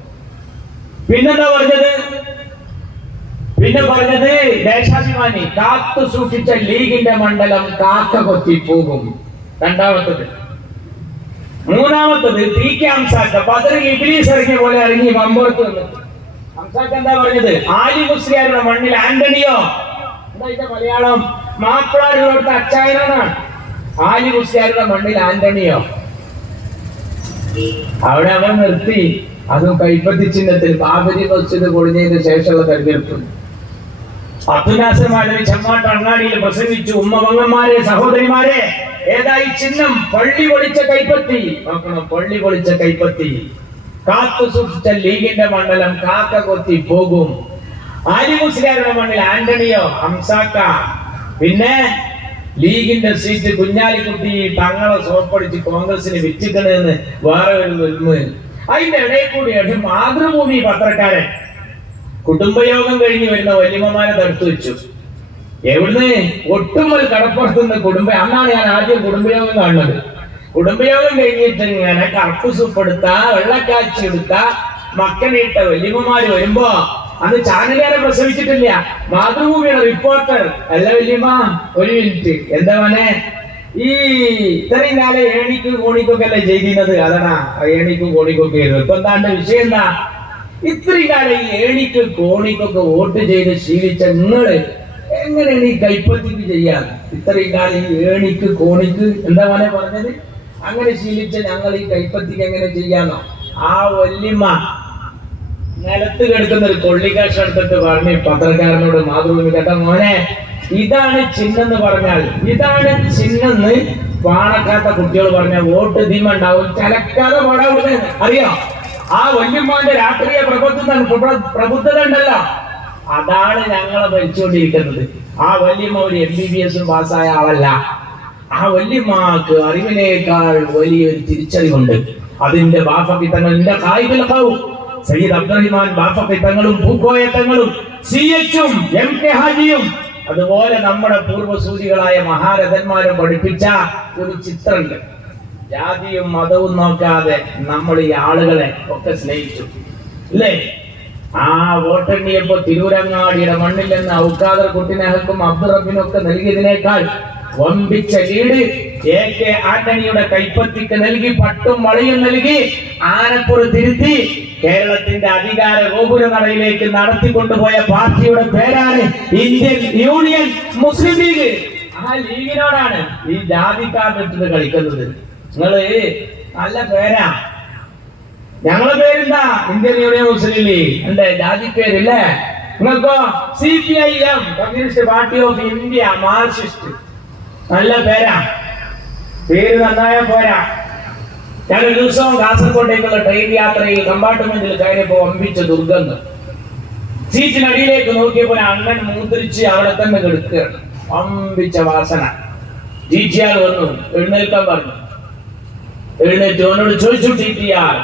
പിന്നെന്താ പറഞ്ഞത്? പിന്നെ പറഞ്ഞത് ദേശാഭിമാനി കാത്തു സൂക്ഷിച്ച ലീഗിന്റെ മണ്ഡലം കാക്ക കൊത്തി പോകും. രണ്ടാമത്തത്. മൂന്നാമത്തത് ടി കെ ഹംസാക്ക ബദറിൽ ഇബ്ലീസ് ഇറങ്ങിയ പോലെ ഇറങ്ങി മമ്പുറത്ത് വന്നിട്ട് ഹംസാക്ക എന്താ പറഞ്ഞത്? ആലി മുസ്ലിയാരുടെ മണ്ണിൽ ആന്റണിയോ, എന്താ ഇതിന്റെ മലയാളം? മാപ്പിളാരുടെ അച്ചായനാണ്. ആലി മുസ്ലിയാരുടെ മണ്ണിൽ ആന്റണിയോ. അവിടെ അവർ നിർത്തി. അതും കൈപ്പത്തി ചിഹ്നത്തിൽ ബാബരി മസ്ജിദ് പൊളിഞ്ഞതിന് ശേഷമുള്ള തെരഞ്ഞെടുപ്പ്. അബ്ദുനാസർമാരെ ചെമ്മാട്ട് അങ്ങാടിയിൽ പ്രസംഗിച്ചു. ഉമ്മവങ്ങന്മാരെ, സഹോദരിമാരെ, ഏതായി ചിഹ്നം? പള്ളി പൊളിച്ച കൈപ്പത്തി. നോക്കണം, പള്ളി പൊളിച്ച കൈപ്പത്തി. കാത്തു സൂക്ഷിച്ച ലീഗിന്റെ മണ്ഡലം കാക്ക കൊത്തി പോകും. ആലി മുസ്ലിയാരുടെ മണ്ണിൽ ആന്റണിയോ, ഹംസാക്ക. പിന്നെ ലീഗിന്റെ സീറ്റ് കുഞ്ഞാലിക്കുട്ടി തങ്ങളെ സോപ്പടിച്ച് കോൺഗ്രസിന് വിറ്റിക്കണെന്ന് വേറെ ഒരു വരുന്നു. അതിന്റെ ഇടയിൽ കൂടിയാണ് മാതൃഭൂമി പത്രക്കാരൻ കുടുംബയോഗം കഴിഞ്ഞ് വരുന്ന വല്യമ്മമാരെ തടുത്തു വെച്ചു. എവിടുന്ന്? ഒട്ടുമൽ കടപ്പുറത്തുനിന്ന് അന്നാണ് ഞാൻ ആദ്യം കുടുംബയോഗം കാണുന്നത്. കുടുംബയോഗം കഴിഞ്ഞിട്ട് ഇങ്ങനെ കർപ്പൂസുപ്പെടുത്ത വെള്ളക്കാച്ചി എടുത്ത മക്കനിട്ട വല്യമ്മമാര് വരുമ്പോ അന്ന് ചാനലുകാരെ പ്രസവിച്ചിട്ടില്ല. മാതൃഭൂമിയുടെ റിപ്പോർട്ടർ, അല്ല വല്യമ്മ ഒരു മിനിറ്റ്, എന്താ മോനെ ഈ ഇത്രയും കാലം ഏണിക്കും കോണിക്കൊക്കെ അല്ലേ ചെയ്തിരുന്നത്? അതാണാ ഏണിക്കും കോണിക്കൊക്കെ ആയിരുന്നു. ഇപ്പൊ എന്താണ്ട് വിഷയം എന്താ? ഇത്രയും കാലം ഈ ഏണിക്ക് കോണിക്കൊക്കെ വോട്ട് ചെയ്ത് ശീലിച്ച നിങ്ങള് എങ്ങനെയാണ് ഈ കൈപ്പത്തിക്ക് ചെയ്യാൻ? ഇത്രയും കാലം ഈ ഏണിക്ക് കോണിക്ക് എന്താ മോനെ പറഞ്ഞത്? അങ്ങനെ ശീലിച്ച ഞങ്ങൾ ഈ കൈപ്പത്തിക്ക് എങ്ങനെ ചെയ്യാന്നോ? ആ വല്യമ്മ നിലത്ത് കിടക്കുന്ന ഒരു കൊള്ളിക്കാശ് എടുത്തിട്ട് പറഞ്ഞ് പത്രക്കാരനോട് മാതൃഭൂമി, കേട്ട മോനെ, ഇതാണ് ചിഹ്നെന്ന് പറഞ്ഞാൽ, ഇതാണ് ചിഹ്നെന്ന് പാണക്കാത്ത കുട്ടികൾ പറഞ്ഞ വോട്ട് ധീമുണ്ടാവും. ചലക്കാതെ പാടാവുന്നത് അറിയോ? ആ വല്യമ്മാന്റെ രാഷ്ട്രീയ പ്രബുദ്ധത ഉണ്ടല്ലോ, അതാണ് ഞങ്ങളെ ഭരിച്ചുകൊണ്ടിരിക്കുന്നത്. ആ വല്യമ്മ ഒരു MBBS പാസ്സായ ആളല്ല. ആ വല്യമ്മക്ക് അറിവിനേക്കാൾ വലിയൊരു തിരിച്ചറിവുണ്ട്. അതിന്റെ ബാഫക്കിത്തങ്ങളുടെ കായികവും സയ്യിദ് അബ്ദുറഹിമാൻ ബാഫക്കിത്തങ്ങളും പൂക്കോയത്തങ്ങളും CH-ഉം MK ഹാജിയും അതുപോലെ നമ്മുടെ പൂർവ്വസൂരികളായ മഹാരഥന്മാരും പഠിപ്പിച്ച ഒരു ചിത്രമുണ്ട്. ജാതിയും മതവും നോക്കാതെ നമ്മൾ ഈ ആളുകളെ ഒക്കെ സ്നേഹിച്ചു അല്ലേ? ആ വോട്ടെണ്ണിയപ്പോ തിരൂരങ്ങാടിയുടെ മണ്ണിൽ നിന്ന് ഔക്കാദർ കുട്ടിനഹക്കും അബ്ദുറബിനും ഒക്കെ നൽകിയതിനേക്കാൾ വമ്പിച്ച ലീഡ് AK ആന്റണിയുടെ കൈപ്പത്തിക്ക് നൽകി, പട്ടും വളയും നൽകി, ആനപ്പുറ തിരുത്തി കേരളത്തിന്റെ അധികാര ഗോപുര നടയിലേക്ക് നടത്തിക്കൊണ്ടുപോയ പാർട്ടിയുടെ പേരാണ് ഇന്ത്യൻ യൂണിയൻ മുസ്ലിം ലീഗ്. ആ ലീഗിനോടാണ് ഈ ജാതിക്കാരിട്ട് കളിക്കുന്നത്. നിങ്ങള് നല്ല പേരാ. ഞങ്ങളെ പേരെന്താ? ഇന്ത്യൻ യൂണിയൻ മുസ്ലിം ലീഗ്. എന്റെ ജാതി പേരില്ലേ? നിങ്ങൾക്കോ? CPIM, communist party of India, Marxist. നല്ല പേരാ. പേര് നന്നായ പോരാ. ഞാൻ ഒരു ദിവസവും കാസർഗോട്ടേക്കുള്ള ട്രെയിൻ യാത്രയിൽ കമ്പാർട്ട്മെന്റിൽ കയറിയപ്പോ വമ്പിച്ച ദുർഗന്ധം. സീറ്റിനടിയിലേക്ക് നോക്കിയപ്പോൾ അണ്ണൻ മൂത്രിച്ച് അവിടെ തന്നെ കിടക്കുകയാണ്. വമ്പിച്ച വാസന. TTR വന്നു, എഴുന്നേൽക്കാൻ പറഞ്ഞു. എഴുന്നേറ്റ് ഓനോട് ചോദിച്ചു, TTR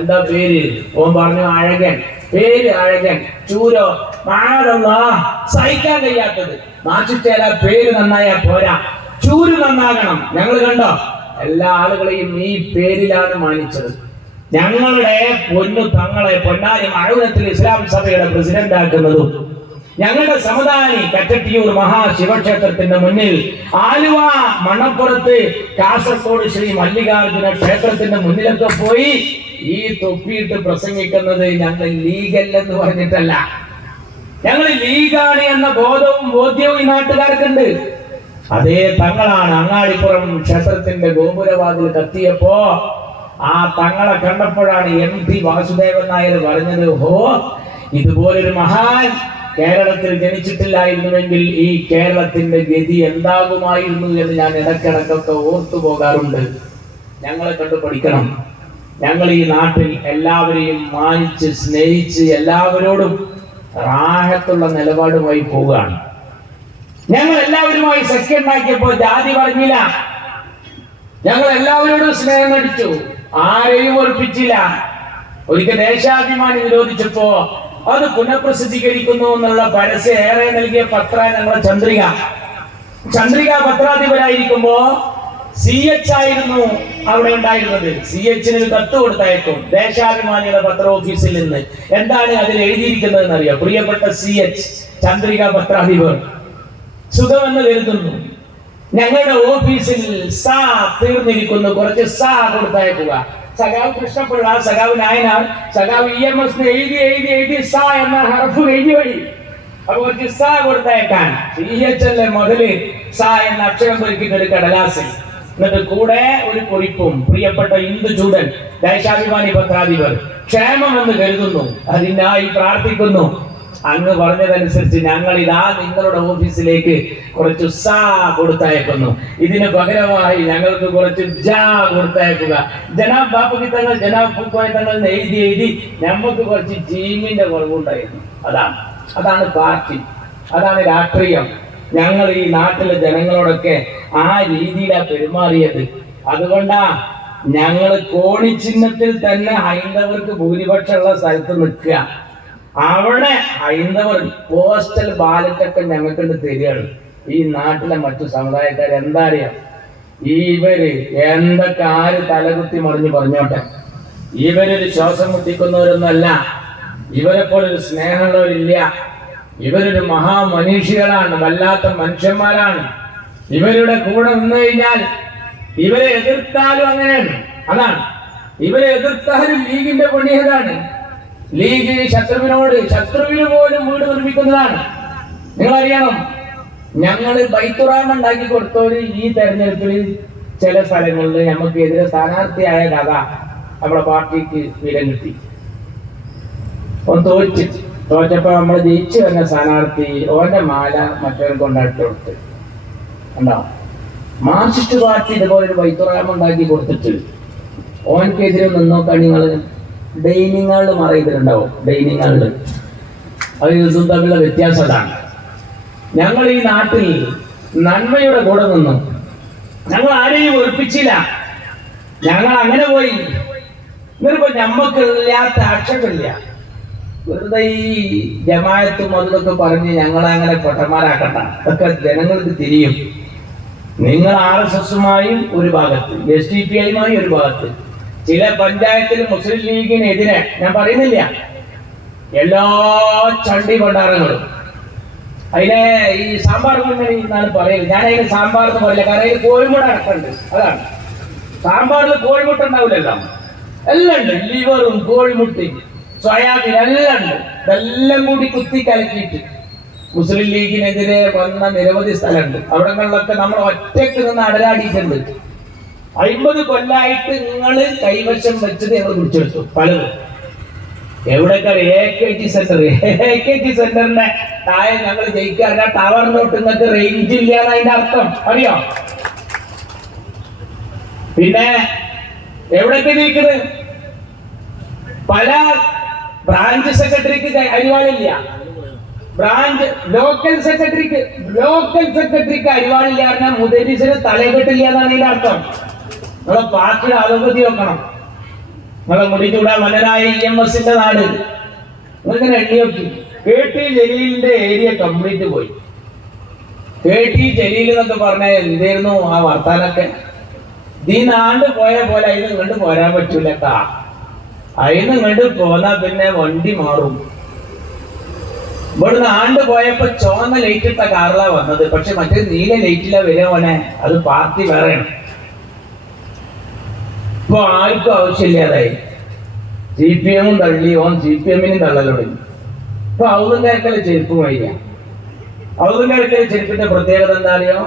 എന്താ പേര്? ഓൻ പറഞ്ഞു അഴകൻ. പേര് അഴകൻ. ചൂരോ സഹിക്കാൻ കഴിയാത്തത്. മാറ്റിച്ചേരാ പേര് നന്നായ പോരാ, ചൂര് നന്നാകണം. ഞങ്ങൾ കണ്ടോ, എല്ലാ ആളുകളെയും ഈ പേരിലാണ് മാനിച്ചത്. ഞങ്ങളുടെ പൊന്നു തങ്ങളെ പൊന്നാനി മഴവനത്തിൽ ഇസ്ലാം സഭയുടെ പ്രസിഡന്റ് ആക്കുന്നതും, ഞങ്ങളുടെ സമുദായി കറ്റട്ടിയൂർ മഹാശിവക്ഷേത്രത്തിന്റെ മുന്നിൽ, ആലുവ മണപ്പുറത്ത് കാസർഗോഡ് ശ്രീ മല്ലികാർജുന ക്ഷേത്രത്തിന്റെ മുന്നിലൊക്കെ പോയി ഈ തൊപ്പിയിട്ട് പ്രസംഗിക്കുന്നത് ഞങ്ങൾ ലീഗല്ലെന്ന് പറഞ്ഞിട്ടല്ല. ഞങ്ങൾ ലീഗാണ് എന്ന ബോധ്യവും ഈ നാട്ടുകാർക്കുണ്ട്. അതേ തങ്ങളാണ് അങ്ങാടിപ്പുറം ക്ഷേത്രത്തിന്റെ ഗോപുരവാതിൽ കത്തിയപ്പോ ആ തങ്ങളെ കണ്ടപ്പോഴാണ് MT വാസുദേവൻ നായർ പറഞ്ഞത്, ഹോ, ഇതുപോലൊരു മഹാൻ കേരളത്തിൽ ജനിച്ചിട്ടില്ലായിരുന്നുവെങ്കിൽ ഈ കേരളത്തിന്റെ ഗതി എന്താകുമായിരുന്നു എന്ന് ഞാൻ ഇടക്കിടക്കൊക്കെ ഓർത്തു പോകാറുണ്ട്. ഞങ്ങളെ കണ്ടു പഠിക്കണം. ഞങ്ങൾ ഈ നാട്ടിൽ എല്ലാവരെയും മാനിച്ച് സ്നേഹിച്ച് എല്ലാവരോടും റാഹത്തുള്ള നിലപാടുമായി പോവുകയാണ്. ഞങ്ങൾ എല്ലാവരുമായി സഖ്യമുണ്ടാക്കിയപ്പോ ജാതി പറഞ്ഞില്ല. ഞങ്ങൾ എല്ലാവരോടും സ്നേഹം നടിച്ചു, ആരെയും ഒളിപ്പിച്ചില്ല. ഒരിക്കൽ ദേശാഭിമാനി നിരോധിച്ചപ്പോ അത് പുനഃപ്രസിദ്ധീകരിക്കുന്നു എന്നുള്ള പരസ്യം ഏറെ നൽകിയ പത്ര ഞങ്ങളുടെ ചന്ദ്രിക. ചന്ദ്രിക പത്രാധിപരായിരിക്കുമ്പോ CH ആയിരുന്നു അവിടെ ഉണ്ടായിരുന്നത്. CH ഒരു കത്ത് കൊടുത്തയക്കും ദേശാഭിമാനിയുടെ പത്ര ഓഫീസിൽ നിന്ന്. എന്താണ് അതിൽ എഴുതിയിരിക്കുന്നത് എന്നറിയാം? പ്രിയപ്പെട്ട CH, ചന്ദ്രിക പത്രാധിപർ, സുഖമെന്ന് കരുതുന്നു. ഞങ്ങളുടെ ഓഫീസിൽ സാ തീർന്നിരിക്കുന്നു, കുറച്ച് സാ കൊടുത്തയക്കുക. സഖാവ് കൃഷ്ണപിള്ള, സഖാവ് നായനാർ, സഖാവ് EMS എഴുതി എഴുതി എഴുതി സാ എന്ന ഹർഫ് എഴുതി വഴി. അപ്പൊ കുറച്ച് സാ കൊടുത്തയക്കാൻ CH അല്ലേ മുതല് സാ എന്ന അക്ഷരം പൊരുക്കിട്ട് ഒരു കടലാസിൽ, എന്നിട്ട് കൂടെ ഒരു കുറിപ്പും. പ്രിയപ്പെട്ട ഇന്ദുചൂടൻ, ദേശാഭിമാനി പത്രാധിപർ, ക്ഷേമമെന്ന് കരുതുന്നു, അതിനായി പ്രാർത്ഥിക്കുന്നു. അങ്ങ് പറഞ്ഞതനുസരിച്ച് ഞങ്ങൾ ഇതാ നിങ്ങളുടെ ഓഫീസിലേക്ക് കുറച്ച് സാ കൊടുത്തയക്കുന്നു. ഇതിന് പകരമായി ഞങ്ങൾക്ക് കുറച്ച് ജാ കൊടുത്തയക്കുക. ജനാബ് ബാപ്പുക്കി തങ്ങൾ, ജനാബ് പൂക്കോയ തങ്ങൾ എഴുതി എഴുതി നമുക്ക് കുറച്ച് ജീമിന്റെ കുറവുണ്ടായിരുന്നു. അതാണ് പാർട്ടി, അതാണ് രാഷ്ട്രീയം. ഞങ്ങൾ ഈ നാട്ടിലെ ജനങ്ങളോടൊക്കെ ആ രീതിയിലാണ് പെരുമാറിയത്. അതുകൊണ്ടാ ഞങ്ങൾ കോണിച്ചിഹ്നത്തിൽ തന്നെ ഹൈന്ദവർക്ക് ഭൂരിപക്ഷമുള്ള സ്ഥലത്ത് നിൽക്കുക. അവിടെ ഹൈന്ദവർ പോസ്റ്റൽ ബാലറ്റൊക്കെ ഞങ്ങൾക്ക് തരികയാണ്. ഈ നാട്ടിലെ മറ്റു സമുദായക്കാർ എന്താ അറിയാം, ഇവര് എന്തൊക്കെ ആര് തലകുത്തി മറിഞ്ഞ് പറഞ്ഞോട്ടെ, ഇവരൊരു ശ്വാസം മുട്ടിക്കുന്നവരൊന്നല്ല, ഇവരെ പോലൊരു സ്നേഹമുള്ളവരില്ല. ഇവരൊരു മഹാമനീഷികളാണ്, വല്ലാത്ത മനുഷ്യന്മാരാണ്. ഇവരുടെ കൂടെ നിന്ന് കഴിഞ്ഞാൽ ഇവരെ എതിർത്താലും അങ്ങനെയാണ്. അതാണ്, ഇവരെ എതിർത്താലും ലീഗിന്റെ പണിയതാണ്. ലീഗ് ശത്രുവിന് പോലും വീട് നിർമ്മിക്കുന്നതാണ്. നിങ്ങളറിയണം, ഞങ്ങൾ ബൈത്തുറാമ ഉണ്ടാക്കി കൊടുത്തവര് ഈ തെരഞ്ഞെടുപ്പിൽ ചില സ്ഥലങ്ങളിൽ നമുക്ക് എതിരെ സ്ഥാനാർത്ഥിയായ കഥ നമ്മുടെ പാർട്ടിക്ക് വിലം കിട്ടി. തോറ്റപ്പോ നമ്മൾ ജയിച്ചു വന്ന സ്ഥാനാർത്ഥി ഓന്റെ മാല മറ്റവർക്ക് കൊണ്ടായിട്ട് കൊടുത്ത് ഉണ്ടാവും. മാർക്സിസ്റ്റ് പാർട്ടി ഇതുപോലെ ഒരു ബൈത്തുറാമ ഉണ്ടാക്കി കൊടുത്തിട്ട് ഓനക്കെതിരെ നിന്നോക്കാൻ നിങ്ങൾ ഡൈനിങ് ഹാളിൽ മറയിതിട്ടുണ്ടാവും. ഡൈനിങ് ഹാളിൽ അത് ഇതും തമ്മിലുള്ള വ്യത്യാസം അതാണ്. ഞങ്ങൾ ഈ നാട്ടിൽ നന്മയുടെ കൂടെ നിന്നു, ഞങ്ങൾ ആരെയും വെറുപ്പിച്ചില്ല. ഞങ്ങൾ അങ്ങനെ പോയി. എന്നിട്ടിപ്പോ ഞമ്മക്കില്ലാത്ത ആക്ഷേപമില്ല. വെറുതെ ഈ ജമായത്തും അതൊക്കെ പറഞ്ഞ് ഞങ്ങളെ അങ്ങനെ പൊട്ടന്മാരാക്കണ്ട. അതൊക്കെ ജനങ്ങൾക്ക് തിരിയും. നിങ്ങൾ RSSുമായും ഒരു ഭാഗത്ത്, SDPIയുമായും ഒരു ഭാഗത്ത്, ചില പഞ്ചായത്തിൽ മുസ്ലിം ലീഗിനെതിരെ ഞാൻ പറയുന്നില്ല, എല്ലാ ചണ്ടി ഭണ്ഡാരങ്ങളും അതിനെ ഈ സാമ്പാർ മുന്നണി എന്നാണ് പറയുന്നത്. ഞാൻ അതിന് സാമ്പാർ എന്ന് പറയില്ല, കാരണം അതിൽ കോഴിമുട്ട അടക്കമുണ്ട്. അതാണ്, സാമ്പാറിൽ കോഴിമുട്ട ഉണ്ടാവില്ലല്ലോ, എല്ലാം ഉണ്ട്. ലിവറും കോഴിമുട്ടയും സോയാബീൻ എല്ലാം ഉണ്ട്. ഇതെല്ലാം കൂടി കുത്തി കലക്കിയിട്ട് മുസ്ലിം ലീഗിനെതിരെ വന്ന നിരവധി സ്ഥലമുണ്ട്. അവിടങ്ങളിലൊക്കെ നമ്മൾ ഒറ്റയ്ക്ക് നിന്ന് അടരാടിയിട്ടുണ്ട്. 50 കൊല്ലായിട്ട് നിങ്ങൾ കൈവശം വെച്ചത് ഞങ്ങൾ പിടിച്ചെടുത്തു പലതും. എവിടെയൊക്കെ AKT സെന്ററിന്റെ താഴെ ഞങ്ങൾ ജയിക്കാറില്ല. ടവറിനോട്ട് നിങ്ങൾക്ക് റേഞ്ച് ഇല്ല എന്നതിന്റെ അർത്ഥം അറിയോ? പിന്നെ എവിടെയൊക്കെ ജയിക്കുന്നത്? പല ബ്രാഞ്ച് സെക്രട്ടറിക്ക് അരിവാളില്ല, ലോക്കൽ സെക്രട്ടറിക്ക് അരിവാളില്ല. പറഞ്ഞാൽ മുദരിസിന് തലകെട്ടില്ല എന്നാണ് അതിന്റെ അർത്ഥം. നിങ്ങളെ പാർട്ടിയുടെ അധോഗതി വെക്കണം. നിങ്ങളെ മുടിചൂടാ മലനായ EMSന്റെ നാട് നിങ്ങളിങ്ങനെ എണ്ണി നോക്കി. KT ജലീലിന്റെ ഏരിയ കംപ്ലീറ്റ് പോയി. KT ജലീൽ എന്നൊക്കെ പറഞ്ഞാൽ എന്തായിരുന്നു ആ വർത്താനൊക്കെ? ഈ നാണ്ട് പോയ പോലെ അതിന് ഇങ്ങോട്ട് പോരാൻ പറ്റൂല. അതിന് ഇങ്ങോട്ട് പോന്നാ പിന്നെ വണ്ടി മാറും. ഇവിടുന്ന് ആണ്ട് പോയപ്പോ ചുവന്ന ലൈറ്റ് ഇട്ട കാറിലാ വന്നത്, പക്ഷെ മറ്റേ നീല ലൈറ്റില വരുവനെ. അത് പാർട്ടി വേറെയാണ്. ഇപ്പൊ ആർക്കും ആവശ്യമില്ലാതായി. CPM-ഉം തള്ളി, CPM-നും തള്ളൽ തുടങ്ങി. ഇപ്പൊ ഔദുംകാർക്കല്ല ചെരുപ്പ് വഴിയ. ഔദുംകാർക്കല്ല ചെരുപ്പിന്റെ പ്രത്യേകത എന്താ അറിയോ?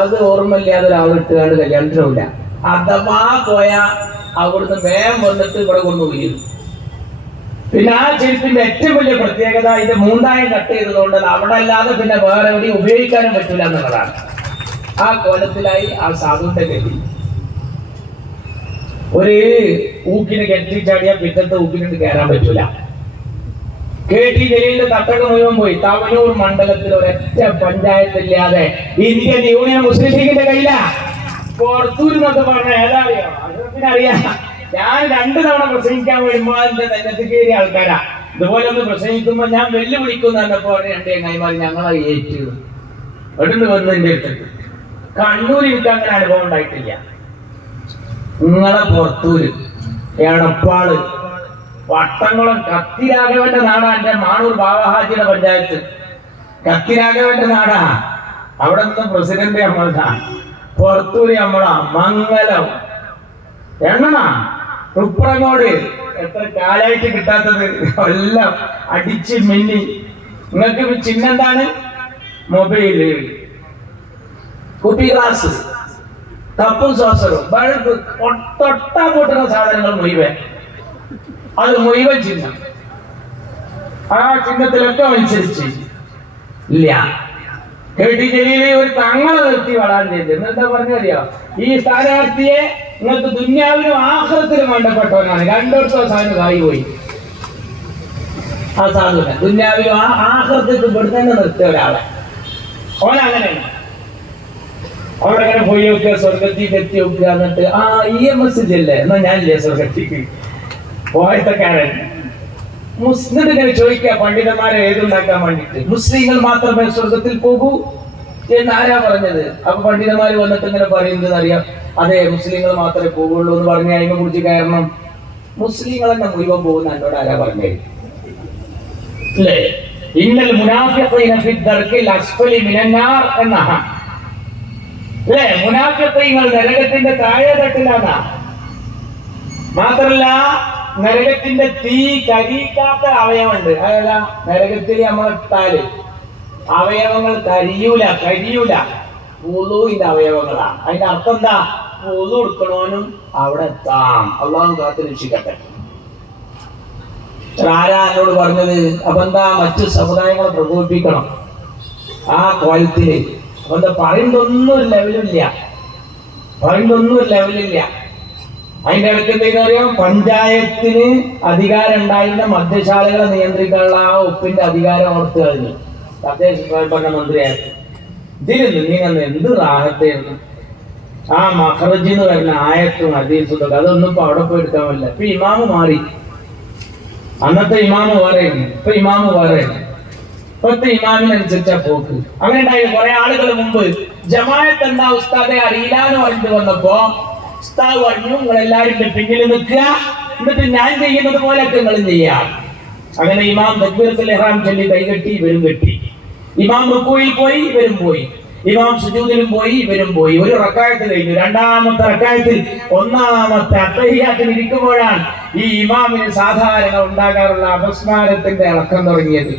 അത് ഓർമ്മയില്ലാതെ ഒരാളിട്ടുകാണ്ട് കല്യാണത്തിനില്ല. അഥവാ പോയാ അവിടുന്ന് വേഗം വന്നിട്ട് ഇവിടെ കൊണ്ട് വീഴും. പിന്നെ ആ ചെരുപ്പിന്റെ ഏറ്റവും വലിയ പ്രത്യേകത ഇത് മൂന്നായം കട്ട് ചെയ്തതുകൊണ്ട് അവിടെ അല്ലാതെ പിന്നെ വേറെ എവിടെയും ഉപയോഗിക്കാനും പറ്റില്ല എന്നുള്ളതാണ്. ആ കോലത്തിലായി ആ സാധുവിന്റെ ഗതി. ഒരു ഊക്കിന് കെട്ടി ചാടിയാൽ പിറ്റത്തെ ഊക്കിനിട്ട് കയറാൻ പറ്റൂല. KT ജലീലിന്റെ തട്ടക മുഴുവൻ പോയി. തവനൂർ മണ്ഡലത്തിൽ ഒരൊറ്റ പഞ്ചായത്തില്ലാതെ ഇന്ത്യൻ യൂണിയൻ മുസ്ലിം ലീഗിന്റെ കയ്യിലാ. പുറത്തൂരിന്നൊക്കെ പറഞ്ഞ ഏതാറിയോ? അറിയാം. ഞാൻ 2 തവണ പ്രസംഗിക്കാൻ വരുമ്പോ എന്റെ നെല്ലത്ത് കയറിയ ആൾക്കാരാ. ഇതുപോലെ ഒന്ന് പ്രസംഗിക്കുമ്പോ ഞാൻ വെല്ലുവിളിക്കുന്ന പറഞ്ഞപ്പോ 2 ചങ്ങായിമാർ ഞങ്ങളെ ഏറ്റു എടുത്ത് വന്നു എന്റെ അടുത്തേക്ക്. കണ്ണൂർ എനിക്ക് അങ്ങനെ അനുഭവം ഉണ്ടായിട്ടില്ല. നിങ്ങളെ പുറത്തൂര്, എടപ്പാള്, വട്ടംകുളം, കത്തിരാഘവന്റെ നാടാ എന്റെ മാണൂർ ബാബാഹാജിയുടെ പഞ്ചായത്ത്. കത്തിരാഘവന്റെ നാടാ. അവിടെ നിന്ന് പ്രസിഡന്റ് നമ്മളതാ. പുറത്തൂര് നമ്മളാ. മംഗലം, എണ്ണ, തുപ്രങ്ങോട്, എത്ര കാലായിട്ട് കിട്ടാത്തത് എല്ലാം അടിച്ച് മിന്നി. നിങ്ങൾക്ക് ചിഹ്നെന്താണ്? മൊബൈല്, കുപ്പി ഗ്ലാസ്, കപ്പും സോസറും, ബൾബ്, തൊട്ടാ കൂട്ടുന്ന സാധനങ്ങൾ മുഴുവൻ. അത് മുഴുവൻ ചിഹ്നം. ആ ചിഹ്നത്തിലൊക്കെ അനുസരിച്ച് ഇല്ല. കെട്ടി ജലീലെ ഒരു തങ്ങളെ നിർത്തി വളാൻ ചെയ്ത് എന്താ പറഞ്ഞറിയോ? ഈ സ്ഥാനാർത്ഥിയെ നിങ്ങൾക്ക് ദുന്യാവിനും ആഖിറത്തിനും വേണ്ടപ്പെട്ടവനാണ്. രണ്ടിടത്തും സാധനം കായി പോയി. ആ സാധുവിനെ ദുന്യാവിനും ആഖിറത്തിൽ ഇവിടുന്ന് തന്നെ നിർത്തിയ ഒരാളെ. ഓനങ്ങനെയാണ്. അവിടെ അങ്ങനെ പോയി നോക്കുക, സ്വർഗത്തേക്ക് എത്തി നോക്കുക. എന്നിട്ട് EMS ഇല്ലേ, എന്നാ ഞാനില്ലേ സ്വർഗത്തേക്ക്? പോയത്തക്കാരൻ മുസ്ലിം ഇങ്ങനെ ചോദിക്കുക പണ്ഡിതന്മാരെ ഏതുണ്ടാക്കാൻ വേണ്ടിട്ട്, മുസ്ലിങ്ങൾ മാത്രമേ സ്വർഗത്തിൽ പോകൂ എന്ന് ആരാ പറഞ്ഞത്? അപ്പൊ പണ്ഡിതന്മാര് വന്നിട്ട് ഇങ്ങനെ പറയുന്നത് അറിയാം, അതെ മുസ്ലിങ്ങൾ മാത്രമേ പോകുള്ളൂ എന്ന് പറഞ്ഞ അതിനെ കുറിച്ച് കാരണം മുസ്ലിങ്ങൾ തന്നെ മുഴുവൻ പോകുന്ന എന്നോട് ആരാ പറഞ്ഞത്? അല്ലേ? ഇന്നൽ മുനാഫിഖീന ഫി ദർക്കിൽ അസ്ഫലി മിനന്നാർ എന്നാ. അല്ലേ? മുനാഫിഖീങ്ങൾ നരകത്തിന്റെ താഴെ തട്ടിലാണ്. മാത്രല്ല നരകത്തിന്റെ തീ കരിക്കാത്ത അവയവമുണ്ട്. അതല്ല, നരകത്തിൽ നമ്മളിട്ടാല് അവയവങ്ങൾ കരിയൂല. വുളൂഇന്റെ അവയവങ്ങളാണ്. അതിന്റെ അർത്ഥം എന്താ? വുളു എടുക്കണോനും അവിടെ എത്താം. അള്ളാഹു കാത്ത് രക്ഷിക്കട്ടെ. ആരാ എന്നോട് പറഞ്ഞത്? അപ്പൊ എന്താ, മറ്റു സമുദായങ്ങളെ പ്രകോപിപ്പിക്കണം ആ കോലത്തില്. അപ്പൊ എന്താ പറയുന്നൊന്നും ഒരു ലെവലില്ല. അതിന്റെ ഇടയ്ക്ക് എന്തെങ്കിലും അറിയാം? പഞ്ചായത്തിന് അധികാരം ഉണ്ടായിരുന്ന മദ്യശാലകളെ നിയന്ത്രിക്കാനുള്ള ആ ഒപ്പിന്റെ അധികാരം ഓർത്ത് കഴിഞ്ഞു തദ്ദേശ സ്വയംഭരണ മന്ത്രിയായിരുന്നു. ഇതിൽ നീങ്ങുന്ന എന്ത് റാഹത്തായിരുന്നു. ആ മഹ്റജ് എന്ന് പറയുന്ന ആയത്തും ഹദീസും അതൊന്നും ഇപ്പൊ അവിടെ പോയി എടുക്കാൻ പറ്റില്ല. ഇപ്പൊ ഇമാമ് മാറി. അന്നത്തെ ഇമാമ് വേറെയാണ്, ഇപ്പൊ ഇമാമ് വേറെയാണ്. ഇപ്പത്തെ ഇമാമിനനുസരിച്ചാ പോക്ക്. അങ്ങനെ ഉണ്ടായിരുന്നു. കുറെ ആളുകൾ മുമ്പ് ജമാഅത്ത് എന്താ ഉസ്താദെ അറിയില്ലാന്ന് പറഞ്ഞിട്ട് വന്നപ്പോ ഉസ്താദ് പറഞ്ഞു, നിങ്ങളെല്ലാരും പിന്നിൽ നിൽക്കുക, എന്നിട്ട് ഞാൻ ചെയ്യുന്നത് പോലെയൊക്കെ നിങ്ങൾ ചെയ്യാം. അങ്ങനെ ഇമാം തക്ബീറത്തുൽ ഇഹ്റാം ചൊല്ലി കൈകെട്ടി, ഇവരും കെട്ടി. ഇമാം റുക്കൂയിൽ പോയി, ഇവരും പോയി. ഇമാം സുജൂദിലും പോയി, ഇവരും പോയി. ഒരു റക്അത്ത് കഴിഞ്ഞു. രണ്ടാമത്തെ റക്അത്തിൽ ഒന്നാമത്തെ അത്തഹിയ്യാത്തിൽ ഇരിക്കുമ്പോഴാണ് ഈ ഇമാമിന് സാധാരണ ഉണ്ടാകാറുള്ള അപസ്മാരത്തിന്റെ ഇളക്കം തുടങ്ങിയത്.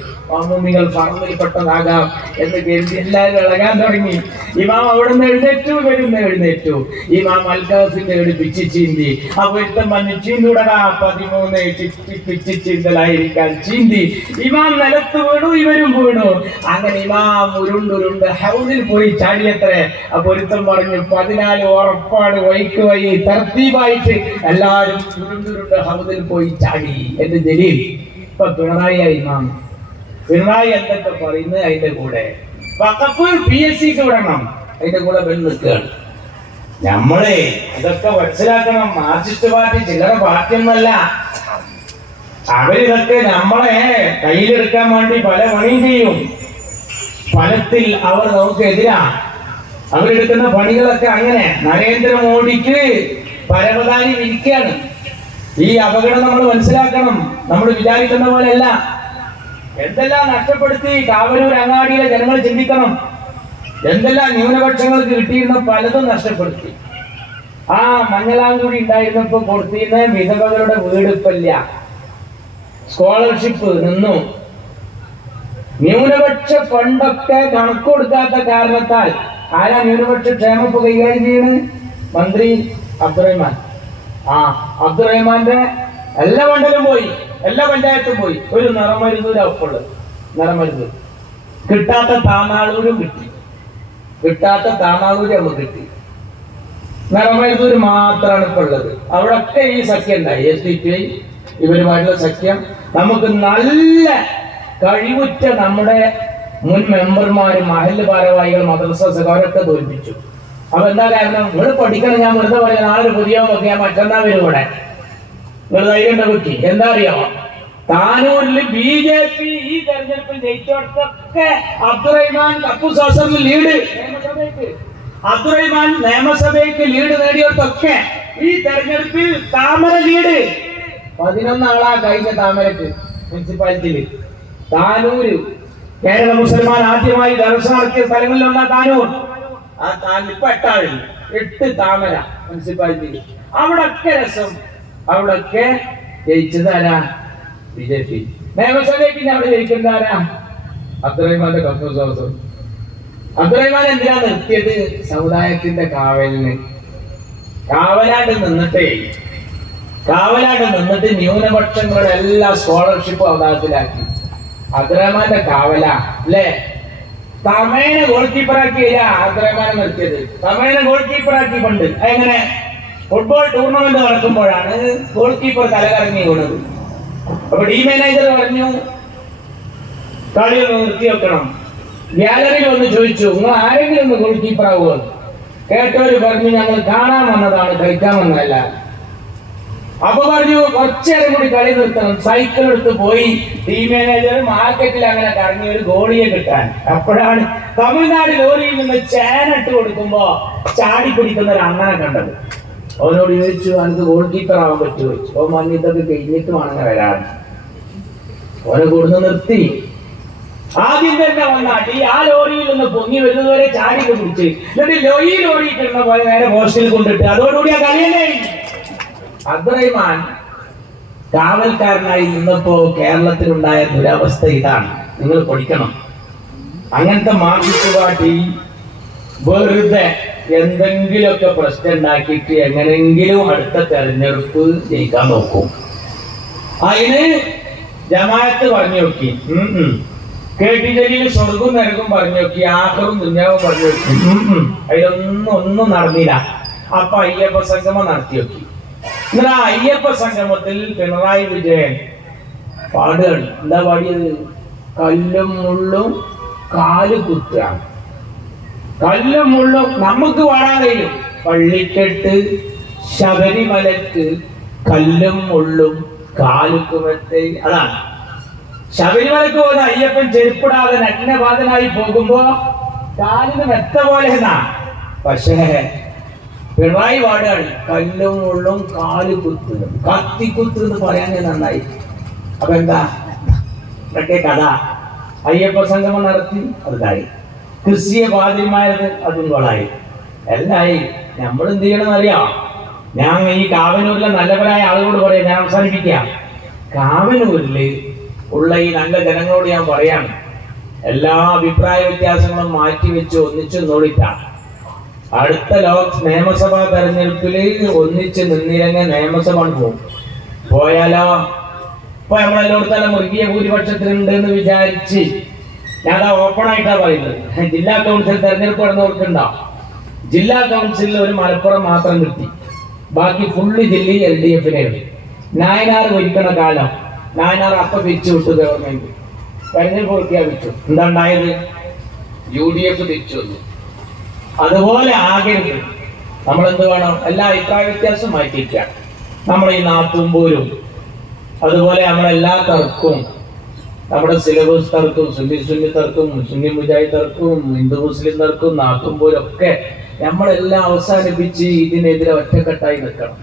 നിങ്ങൾ ഫർമിൽപ്പെട്ടതാകാം എന്ന് കരുതി എല്ലാവരും ഇളകാൻ തുടങ്ങി. ഇമാം അവിടെ നിന്ന് എഴുന്നേറ്റു. ഇമാം അൽകാഫിന്റെ ഒരു പിച്ചി ചീന്തി. ആ പൊരുത്തം വന്ന് ചീന്തൂടടാ 13 പിച്ചി ചീന്തലായിരിക്കാൻ ചീന്തി. ഇമാം നിലത്ത് വീണു, ഇവരും വീണു. അങ്ങനെ ഇമാം ഉരുണ്ടുരുണ്ട് ഹൗദിൽ പോയി ചാടിയത്രേ. ആ പൊരുത്തം പറഞ്ഞു 14 ഉറപ്പാട് വൈക്ക് വൈ തർത്തീബായിട്ട് എല്ലാവരും ഉരുണ്ടുരുണ്ട് ഹൗദിൽ പോയി ചാടി. എന്റെ ജലീൽ ഇപ്പൊ പിണറായി ഇമാം. പിണറായി എന്തൊക്കെ പറയുന്നത് അതിന്റെ കൂടെ വഖഫ് PSCക്ക് വിടണം, അതിന്റെ കൂടെ ബെൽ നിൽക്കുകയാണ്. നമ്മളെ ഇതൊക്കെ മനസ്സിലാക്കണം. മാർക്സിസ്റ്റ് പാർട്ടി ചില്ലറ പാർട്ടിയൊന്നല്ല. അവരിതൊക്കെ നമ്മളെ കയ്യിലെടുക്കാൻ വേണ്ടി പല പണിയും ചെയ്യും. ഫലത്തിൽ അവർ നമുക്ക് എതിരാണ്. അവരെടുക്കുന്ന പണികളൊക്കെ അങ്ങനെ. നരേന്ദ്രമോദിക്ക് പരവതാനി വിരിക്കുകയാണ്. ഈ അപകടം നമ്മൾ മനസ്സിലാക്കണം. നമ്മൾ വിചാരിക്കുന്ന പോലെയല്ല. എന്തെല്ലാം നഷ്ടപ്പെടുത്തി കാവലൂർ അങ്ങാടിയിലെ ജനങ്ങൾ ചിന്തിക്കണം. എന്തെല്ലാം ന്യൂനപക്ഷങ്ങൾക്ക് കിട്ടിയിരുന്ന പലതും നഷ്ടപ്പെടുത്തി. ആ മഞ്ഞളാംകുടി ഉണ്ടായിരുന്നപ്പോ കൊടുത്തിരുന്ന വിധവകളുടെ വീടിപ്പില്ല, സ്കോളർഷിപ്പ് നിന്നു. ന്യൂനപക്ഷ ഫണ്ടൊക്കെ കണക്ക് കൊടുക്കാത്ത കാരണത്താൽ ആരാ ന്യൂനപക്ഷ ക്ഷേമപ്പ് കൈകാര്യം ചെയ്യുന്നത്? മന്ത്രി അബ്ദുറഹ്മാൻ. അബ്ദുറഹ്മാന്റെ എല്ലാ മണ്ഡലം പോയി, എല്ലാ പഞ്ചായത്തും പോയി. ഒരു നിറമരുന്നൂര് ഒപ്പുള്ളത്. നിറമരുന്നൂർ കിട്ടാത്ത താനാളൂരും കിട്ടി. നമുക്ക് കിട്ടി. നിറമരുന്നൂര് മാത്രമാണ് ഇപ്പൊ ഉള്ളത്. അവിടൊക്കെ ഈ സഖ്യം ഉണ്ടായി. SDPI ഇവരുമായിട്ടുള്ള സഖ്യം. നമുക്ക് നല്ല കഴിവുറ്റ നമ്മുടെ മുൻ മെമ്പർമാര്, മഹല്ല് ഭാരവാഹികൾ, മദ്രസ അവരൊക്കെ തോൽപ്പിച്ചു. അപ്പൊ എന്താ കാരണം? ഇവിടെ പഠിക്കണം. ഞാൻ വെറുതെ പറയാം, നാളെ പുതിയ നോക്കിയാൽ മറ്റന്നാ വരും ഇവിടെ. നിങ്ങൾ ധൈര്യം കുറ്റി. എന്താ അറിയാമോ? താനൂരിൽ BJP ഈ തെരഞ്ഞെടുപ്പിൽ ജയിച്ചോടത്തൊക്കെ അബ്ദുറഹ്മാൻ കപ്പൂസ് ലീഡ്. അബ്ദുറഹ്മാൻ നിയമസഭയ്ക്ക് ലീഡ് നേടിയവർക്കൊക്കെ ഈ തെരഞ്ഞെടുപ്പിൽ താമര ലീഡ് 11 ആളാ കഴിഞ്ഞ താമരക്ക് മുനിസിപ്പാലിറ്റിയില്. താനൂര് കേരള മുസൽമാൻ ആദ്യമായി ദർശ നടത്തിയ സ്ഥലങ്ങളിലുള്ള താനൂർ. ആ ഇപ്പൊ 8 ആളിൽ 8 താമര മുനിസിപ്പാലിറ്റിയിൽ. അവിടൊക്കെ രസം, അവിടൊക്കെ ജയിച്ചതാരാ? BJP. നിയമസഭയ്ക്ക് അവിടെ ജയിക്കുന്നതാരാ? അബ്ദുറഹ്മാന്റെ കപ്പൂസ് ഹൗസ്. അബ്ദുറഹ്മാൻ എന്തിനാ നിർത്തിയത്? സമുദായത്തിന്റെ കാവലിന്. കാവലാണ്ട് നിന്നിട്ട് ന്യൂനപക്ഷങ്ങളുടെ എല്ലാ സ്കോളർഷിപ്പും അവതാരത്തിലാക്കി. അബ്ദുറഹ്മാന്റെ കാവല അല്ലേ? തമേനെ ഗോൾ കീപ്പറാക്കിയില്ല അബ്ദുറഹ്മാനെ നിർത്തിയത്. തമേനെ ഗോൾ കീപ്പറാക്കി പണ്ട്. എങ്ങനെ? ഫുട്ബോൾ ടൂർണമെന്റ് നടക്കുമ്പോഴാണ് ഗോൾ കീപ്പർ തലകറങ്ങി വീണത്. അപ്പൊ ടീം മാനേജർ പറഞ്ഞു കളി ഒന്ന് നിർത്തി വെക്കണം. ഗ്യാലറിയിൽ വന്ന് ചോദിച്ചു, നിങ്ങൾ ആരെങ്കിലും ഒന്ന് ഗോൾ കീപ്പർ ആവുമോ? കേട്ടവര് പറഞ്ഞു, ഞങ്ങൾ കാണാൻ വന്നതാണ്, കളിക്കാൻ വന്നതല്ല. അപ്പൊ പറഞ്ഞു കുറച്ചേരം കൂടി കളി നിർത്തണം. സൈക്കിൾ എടുത്ത് പോയി ടീം മാനേജർ മാർക്കറ്റിൽ അങ്ങനെ കറങ്ങി ഒരു ഗോളിയെ കിട്ടാൻ. അപ്പോഴാണ് തമിഴ്നാട് ലോറിയിൽ നിന്ന് ചേനട്ട് കൊടുക്കുമ്പോ ചാടി പിടിക്കുന്ന ഒരു അണ്ണനെ കണ്ടത്. അവനോട് ചോദിച്ചു, എനിക്ക് ഗോൾ കീപ്പർ ആവാൻ പറ്റുമോ? ഓ മഞ്ഞിതൊക്കെ കഴിഞ്ഞിട്ട് വേണമെങ്കിൽ വരാൻ. ഓനെ കൊടുന്ന് നിർത്തി. ആദ്യം തന്നെ വന്നാട്ടി ആ ലോറിയിൽ നിന്ന് പൊങ്ങി വരുന്നതുവരെ ചാടി പിടിച്ച്, എന്നിട്ട് ഈ ലോറി കിട്ടുന്ന പോലെ നേരെ ഹോസ്റ്റലിൽ കൊണ്ടിട്ട് അതോടുകൂടി ആ കളിയല്ലേ. അബ്ദുറഹ്മാൻ കാവൽക്കാരനായി നിന്നപ്പോ കേരളത്തിലുണ്ടായ ദുരവസ്ഥ ഇതാണ്. നിങ്ങൾ പഠിക്കണം. അങ്ങനത്തെ മാർക്സിസ്റ്റ് പാർട്ടി വെറുതെ എന്തെങ്കിലുമൊക്കെ പ്രശ്നം ഉണ്ടാക്കിയിട്ട് എങ്ങനെങ്കിലും അടുത്ത തെരഞ്ഞെടുപ്പ് ജയിക്കാൻ നോക്കും. അതിന് ജമാഅത്ത് പറഞ്ഞു നോക്കി, KT ജലീൽ സ്വർഗവും നരകും പറഞ്ഞു നോക്കി, ആഖിറും ദുനിയാവും പറഞ്ഞു നോക്കി, അതിലൊന്നും നടന്നില്ല. അപ്പൊ അയ്യപ്പ സംഗമം നടത്തി നോക്കി. എന്നാൽ ആ അയ്യപ്പ സംഗമത്തിൽ പിണറായി വിജയൻ പാടുകയാണ്. എന്താ പാടിയത്? കല്ലും മുള്ളും കാല് കുത്തുക. കല്ലും മുള്ളും നമുക്ക് പാടാൻ കഴിയും. പള്ളിക്കെട്ട് ശബരിമലക്ക് കല്ലും മുള്ളും കാലുക്കുമത്തെ. അതാണ് ശബരിമലക്ക് പോകുന്ന അയ്യപ്പൻ ചെരുപ്പിടാതെ നഗ്നപാതനായി പോകുമ്പോ കാലിന് മെത്ത പോലെ എന്നാ. പക്ഷേ പിണറായി പാടുകയാണ് കല്ലും മുള്ളും കാല് കുത്തുക. കത്തിക്കുത്ത് എന്ന് പറയാൻ നന്നായി. അപ്പൊ എന്താ മറ്റേ കഥ? അയ്യപ്പ സംഗമം നടത്തി, അതായി. ക്രിസ്തീയ പാതിരിമാരത് അതും കൊളായി. എല്ലായി. നമ്മൾ എന്ത് ചെയ്യണമെന്ന് അറിയാം. ഞാൻ ഈ കാവനൂരിലെ നല്ലവരായ ആളുകളോട് പറയാം, ഞാൻ അവസാനിപ്പിക്കാം. കാവനൂരില് ഉള്ള ഈ നല്ല ജനങ്ങളോട് ഞാൻ പറയാണ്, എല്ലാ അഭിപ്രായ വ്യത്യാസങ്ങളും മാറ്റിവെച്ച് ഒന്നിച്ച് നോടിട്ടാണ് അടുത്ത നിയമസഭാ തെരഞ്ഞെടുപ്പില് ഒന്നിച്ച് നിന്നിരങ്ങ നിയമസഭ പോകും. പോയാലോ? ഇപ്പൊ നമ്മളെല്ലായിടത്തും തന്നെ മൃഗീയ ഭൂരിപക്ഷത്തിനുണ്ട് എന്ന് വിചാരിച്ച് ഞാൻ ഓപ്പൺ ആയിട്ടാ പറയുന്നത്. ജില്ലാ കൗൺസിൽ തെരഞ്ഞെടുപ്പ് നടന്നവർക്കുണ്ടാവും. ജില്ലാ കൗൺസിലിൽ ഒരു മലപ്പുറം മാത്രം കിട്ടി. ബാക്കി ഫുള്ള് ജില്ലയിൽ LDF-നെയാണ്. നായനാർ ഭരിക്കണ കാലം നായനാർ അപ്പ പിരിച്ചു വിട്ടു. ഗവൺമെന്റ് തെരഞ്ഞെടുപ്പ് പ്രഖ്യാപിച്ചു. എന്താ ഉണ്ടായത്? UDF തിരിച്ചു വന്നു. അതുപോലെ ആകരുത്. നമ്മളെന്ത് വേണം? എല്ലാ അഭിപ്രായ വ്യത്യാസം മാറ്റിയിരിക്കുക. നമ്മൾ ഈ നാത്തുമ്പോരും അതുപോലെ നമ്മളെല്ലാ തർക്കവും, നമ്മുടെ സിലബസ് തർക്കും, സുന്നി തർക്കും, സുന്നി മുജാഹിദ് തർക്കും, ഹിന്ദു മുസ്ലിം തർക്കും, നാത്തുമ്പോരും ഒക്കെ നമ്മളെല്ലാം അവസാനിപ്പിച്ച് ഇതിനെതിരെ ഒറ്റക്കെട്ടായി നിൽക്കണം.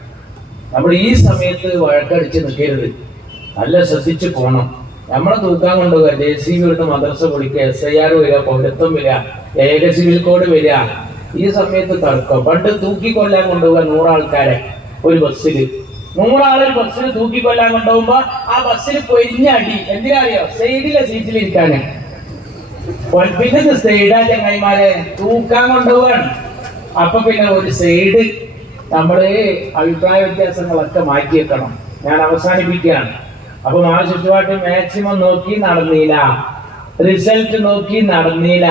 നമ്മൾ ഈ സമയത്ത് വഴക്കടിച്ച് നിൽക്കരുത്. നല്ല ശ്രദ്ധിച്ച് പോകണം. നമ്മളെ തൂക്കാൻ കൊണ്ടുപോകുക. JCB വിട്ട് മദ്രസ പൊളിക്കുക, SIR വരിക, പൗരത്വം വരിക, ഏക സിവിൽ കോഡ് വരിക. ഈ സമയത്ത് തർക്കം. പണ്ട് തൂക്കിക്കൊല്ലാൻ കൊണ്ടുപോകുക 100 ആൾക്കാരെ ഒരു ബസ്സിൽ. 100 ആളൊരു ബസ്സിൽ തൂക്കിക്കൊല്ലാൻ കൊണ്ടുപോകുമ്പോ ആ ബസ്സിൽ പൊരിഞ്ഞടി. എന്തിനാ അറിയോ? സൈഡിലെ സീറ്റിലിരിക്കാന്. പിന്നെ സൈഡാ ചങ്ങായിമാരെ തൂക്കാൻ കൊണ്ടുപോവാണ്. അപ്പൊ പിന്നെ ഒരു സൈഡ് നമ്മള് അഭിപ്രായ വ്യത്യാസങ്ങളൊക്കെ മാറ്റിവെക്കണം. ഞാൻ അവസാനിപ്പിക്കുകയാണ്. അപ്പൊ ചുറ്റുപാട്ട് മാക്സിമം നോക്കി നടന്നില്ല, റിസൾട്ട് നോക്കി നടന്നില്ല.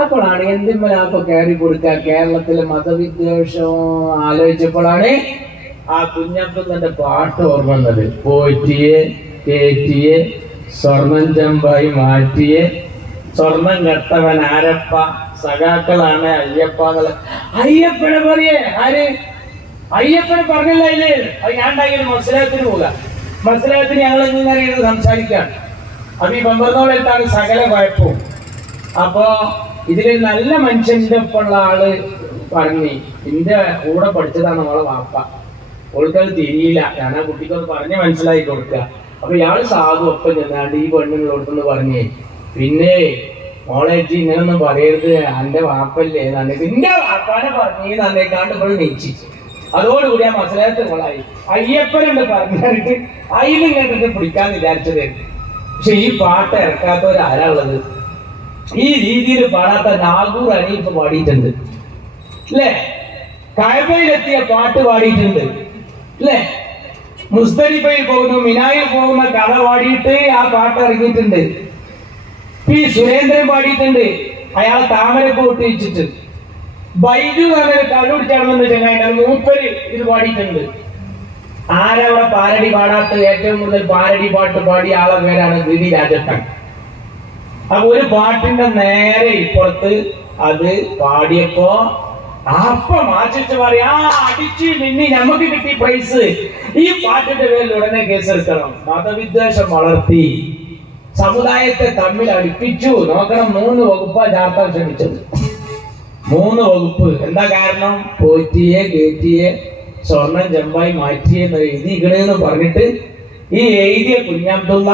അപ്പോഴാണ് എന്തിന്മേലാപ്പൊ കയറി കൊടുക്കുക? കേരളത്തിലെ മതവിദ്വേഷം ആലോചിച്ചപ്പോഴാണ് ആ കുഞ്ഞപ്പന്റെ പാട്ട് ഓർമ്മ വന്നത്. പോറ്റിയെ കേറ്റിയെ സ്വർണം ചെമ്പായി മാറ്റിയെ സ്വർണം കെട്ടവൻ ആരപ്പ, സഖാക്കളാണ് അയ്യപ്പ എന്നുള്ള. അയ്യപ്പനെ പറയേ ആര്? അയ്യപ്പനെ പറഞ്ഞില്ല. അതില് അത് ഞാൻ ഉണ്ടാക്കിയൊരു മത്സരത്തിന് പോവുക. മത്സരത്തിന് ഞങ്ങൾ ഇങ്ങനെ സംസാരിക്കുകയാണ്. അപ്പൊ ഈ പമ്പർന്നോളെത്താണ് സകല കുഴപ്പവും. അപ്പോ ഇതിൽ നല്ല മനുഷ്യന്റെ ഒപ്പമുള്ള ആള് പറഞ്ഞു എന്റെ കൂടെ പഠിച്ചതാണ് നമ്മളെ വാപ്പ, ഓൾക്കത് തിരിയില്ല, ഞാൻ ആ കുട്ടിക്കത് പറഞ്ഞ് മനസ്സിലാക്കി കൊടുക്കുക. അപ്പൊ ഇയാള് സാധു ഒപ്പം ചെന്നാണ്ട് ഈ പെണ്ണുങ്ങളോടത്തൊന്ന് പറഞ്ഞേ, പിന്നെ മോളേജി ഇങ്ങനൊന്നും പറയരുത്, എന്റെ വാപ്പല്ലേ എന്നാണ്, എന്റെ വാപ്പാനെ പറഞ്ഞു നന്നേക്കാണ്ട് ഇപ്പോൾ നെയ്ച്ചു. അതോടുകൂടി ആ മസലത്ത് കൊളായി. അയ്യപ്പനുണ്ട് പറഞ്ഞിട്ട് അതിലും കണ്ടിട്ട് പിടിക്കാന്ന് വിചാരിച്ചത്. പക്ഷെ ഈ പാട്ട് ഇറക്കാത്തവരാരാളുള്ളത്? ഈ രീതിയിൽ പാടാത്ത നാഗൂർ അനീഫ് പാടിയിട്ടുണ്ട് അല്ലേ? കഅബയിലെത്തിയ പാട്ട് പാടിയിട്ടുണ്ട് അല്ലേ? മുസ്ദലിഫയിൽ പോകുന്നു, മിനായിൽ പോകുന്ന കഥ പാടിയിട്ട് ആ പാട്ട് ഇറങ്ങിയിട്ടുണ്ട്. പി സുരേന്ദ്രൻ പാടിയിട്ടുണ്ട്, അയാൾ താമരപ്പ് ഒട്ടിച്ചിട്ട്. ബൈജു എന്നൊരു കള്ളുപിടിച്ചാണെന്ന് ചെങ്ങായി മൂപ്പര് ഇത് പാടിയിട്ടുണ്ട്. ആരവിടെ പാരടി പാടാത്ത ഏറ്റവും കൂടുതൽ പാരടി പാട്ട് പാടിയ ആളെ പേരാണ് ഗിരി രാജപ്പൻ. അപ്പൊ ഒരു പാട്ടിന്റെ നേരെ ഇപ്പുറത്ത് അത് പാടിയപ്പോ അപ്പം ആശിച്ച് പറയാ, അടിച്ച് മിന്നി നമുക്ക് കിട്ടി പ്രൈസ്, ഈ പാട്ടിന്റെ പേരിൽ ഉടനെ കേസെടുക്കണം. മതവിദ്വേഷം വളർത്തി സമുദായത്തെ തമ്മിൽ അടുപ്പിച്ചു. നോക്കണം, 3 വകുപ്പാണ് ചാർത്താൻ ശ്രമിച്ചത്. 3 വകുപ്പ്. എന്താ കാരണം? പോറ്റിയെ കേറ്റിയെ സ്വർണം ചെമ്പായി മാറ്റിയെന്ന് എഴുതിക്കണെന്ന് പറഞ്ഞിട്ട് ഈ എഴുതിയ കുഞ്ഞബ്ദുള്ള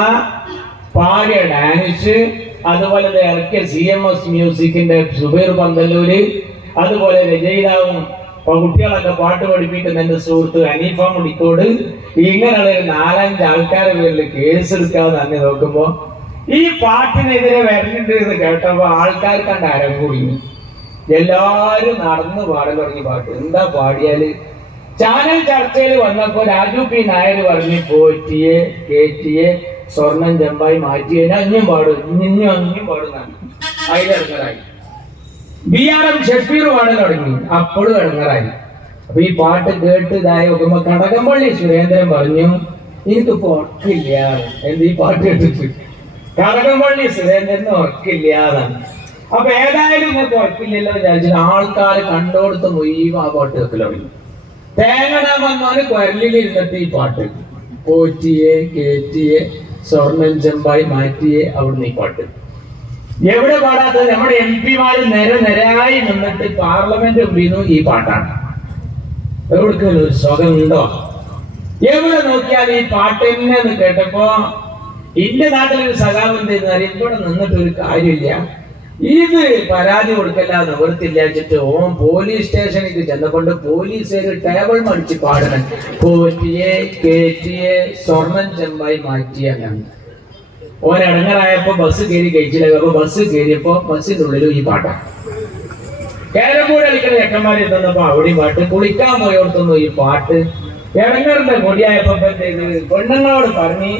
പാടിയ ഡാനിഷ്, അതുപോലെ ഇറക്കിയ CMS മ്യൂസിക്കിന്റെ സുബൈർ പന്തല്ലൂര്, അതുപോലെ രചയിതാവും കുട്ടികളൊക്കെ പാട്ട് പഠിപ്പിക്കുന്ന എന്റെ സുഹൃത്ത് ഹനീഫ മുടിക്കോട്, ഇങ്ങനെയുള്ള 4-5 ആൾക്കാരെ പേരിൽ കേസെടുക്കാതെ തന്നെ നോക്കുമ്പോ ഈ പാട്ടിനെതിരെ വരുന്നുണ്ട് എന്ന് കേട്ടപ്പോ ആൾക്കാർ കണ്ട് അരം കൂടി. എല്ലാരും നടന്ന് പാടാൻ തുടങ്ങി പാട്ട്. എന്താ പാടിയാല്? ചാനൽ ചർച്ചയിൽ വന്നപ്പോ രാജു പി നായർ പറഞ്ഞു, പോറ്റിയെ കേറ്റിയെ സ്വർണം ചെമ്പായി മാറ്റിയെ അഞ്ഞും പാടും, അഞ്ഞും പാടുന്നാണ്. അതിലിറങ്ങറായി. BRM ഷഫീർ പാടാൻ തുടങ്ങി, അപ്പോഴും ഇറങ്ങറായി. അപ്പൊ ഈ പാട്ട് കേട്ട് ഇതായി നോക്കുമ്പോ കടകംപള്ളി സുരേന്ദ്രൻ പറഞ്ഞു, എനിക്കിപ്പോ ഉറക്കില്ല. എന്ത് ഈ പാട്ട് കേട്ടിട്ട് കടകംപള്ളി സുരേന്ദ്രന് ഉറക്കില്ലാതാണ്. അപ്പൊ ഏതായാലും ഇങ്ങനത്തെ ഉറക്കില്ലല്ലോ വിചാരിച്ചിട്ട് ആൾക്കാർ കണ്ടോടത്ത് മുഴുവൻ ആ പാട്ട് കേൾക്കൽ തുടങ്ങി. തേങ്ങടാൻ വന്നാല് കുരലിലിരുന്നിട്ട് ഈ പാട്ട്, പോറ്റിയെ കേറ്റിയെ സ്വർണം ചെമ്പായി മാറ്റിയെ, അവിടുന്ന് ഈ പാട്ട്. എവിടെ പാടാത്തത്? നമ്മുടെ MP-മാര് നിരയായി നിന്നിട്ട് പാർലമെന്റ് മുമ്പിൽ ഈ പാട്ടാണ്. എവിടേക്കും ഒരു സുഖം ഉണ്ടോ? എവിടെ നോക്കിയാൽ ഈ പാട്ട് തന്നെ എന്ന് കേട്ടപ്പോ എന്റെ നാട്ടിലൊരു സഖാവുണ്ട് എന്ന് ഇവിടെ നിന്നിട്ട് ഒരു കാര്യമില്ല, ഇത് പരാതി കൊടുക്കല്ല നിവൃത്തില്ല വെച്ചിട്ട് ഓൻ പോലീസ് സ്റ്റേഷനിലേക്ക് ചെന്നകൊണ്ട് പോലീസുകാർ ടേബിൾ മടിച്ച് പാടണം, പോറ്റിയെ കേറ്റിയെ സ്വർണം ചെമ്പായി മാറ്റിയാണ്. ഓൻ ഇടങ്ങറായപ്പോ ബസ് കയറി കഴിച്ചില്ല. അപ്പൊ ബസ് കയറിയപ്പോ ബസ്സിന്റെ ഉള്ളിലും ഈ പാട്ടാണ്. കേരളൂർ കളിക്കുന്ന ചെക്കന്മാരെ എത്തുന്നപ്പോ അവിടെയും പാട്ട്, കുളിക്കാൻ പോയോടത്തൊന്നും ഈ പാട്ട്. ഇടങ്ങറിന്റെ കൊടിയായപ്പോ പെണ്ണുങ്ങളോട് പറഞ്ഞ്,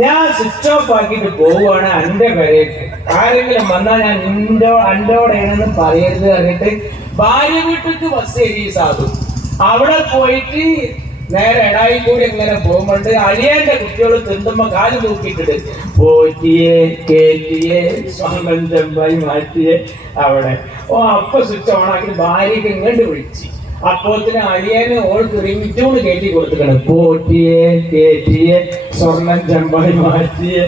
ഞാൻ സ്വിച്ച് ഓഫ് ആക്കിയിട്ട് പോവുകയാണ് എന്റെ പേരേക്ക്, ആരെങ്കിലും വന്നാൽ ഞാൻ അൻ്റോടെയാണെന്ന് പറയരുത് പറഞ്ഞിട്ട് ഭാര്യ വീട്ടിലേക്ക് ബസ് കയറി സാധു. അവിടെ പോയിട്ട് നേരെ എടായി കൂടി എങ്ങനെ പോകുമ്പോണ്ട് അളിയന്റെ കുട്ടികൾ തിണ്ടുമ്പോ കാല് തൂക്കിയിട്ടിട്ട് പോറ്റിയെ കേറ്റിയെ സ്വർണം ചെമ്പായി മാറ്റിയെ അവിടെ. അപ്പൊ സ്വിച്ച് ഓൺ ആക്കി ഭാര്യക്ക് ഇങ്ങോട്ട് വിളിച്ച്, അപ്പോത്തിന് അളിയന് ഓൾക്ക് റിമിറ്റോട് കയറ്റി കൊടുത്തിക്കണം, പോറ്റിയെ കേറ്റിയെ സ്വർണം ചെമ്പായി മാറ്റിയെ.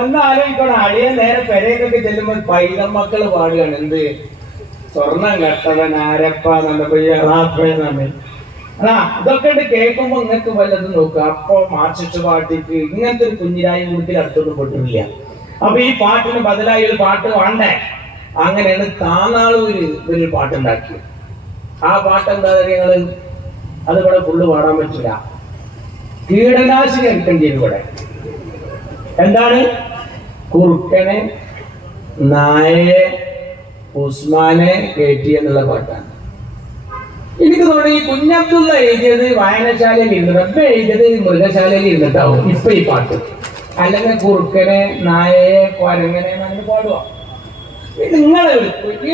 ഒന്ന് ആലോചിക്കണം, അളിയൻ നേരെ പെരേക്കൊക്കെ ചെല്ലുമ്പോൾ പൈതം മക്കള് പാടുകയാണ്, എന്ത് സ്വർണം കെട്ടവൻ ആരപ്പാന്ന്. ഇതൊക്കെ കേൾക്കുമ്പോ നിങ്ങൾക്ക് വല്ലതും നോക്കുക. അപ്പൊ മാർച്ചിട്ട് പാട്ടിക്ക് ഇങ്ങനത്തെ ഒരു കുഞ്ഞിരായും കുടുക്കിൽ അടുത്തൊന്നും പൊട്ടില്ല. അപ്പൊ ഈ പാട്ടിന് ബദലായി ഒരു പാട്ട് വേണ്ടേ? അങ്ങനെയാണ് താനാളൂര് ഒരു പാട്ടുണ്ടാക്കിയത്. ആ പാട്ട് എന്താ നിങ്ങള്, അത് ഇവിടെ ഫുള്ള് പാടാൻ പറ്റില്ല, കീടനാശിനി എടുക്കേണ്ടി വരും ഇവിടെ. എന്താണ്? കുറുക്കനെ നായയെ ഉസ്മാനെ കേറ്റി എന്നുള്ള പാട്ടാണ്. എനിക്ക് തോന്നുന്നു ഈ കുഞ്ഞബ്ദുള്ള എഴുതിയത് വായനശാലയിൽ ഇരുന്നിട്ട്, എഴുതിയത് മൃഗശാലയിൽ ഇരുന്നിട്ടാവും ഇപ്പൊ ഈ പാട്ട്. അല്ലെങ്കിൽ കുറുക്കനെ നായയെ കൊരങ്ങനെ അങ്ങനെ പാടുക. നിങ്ങളെ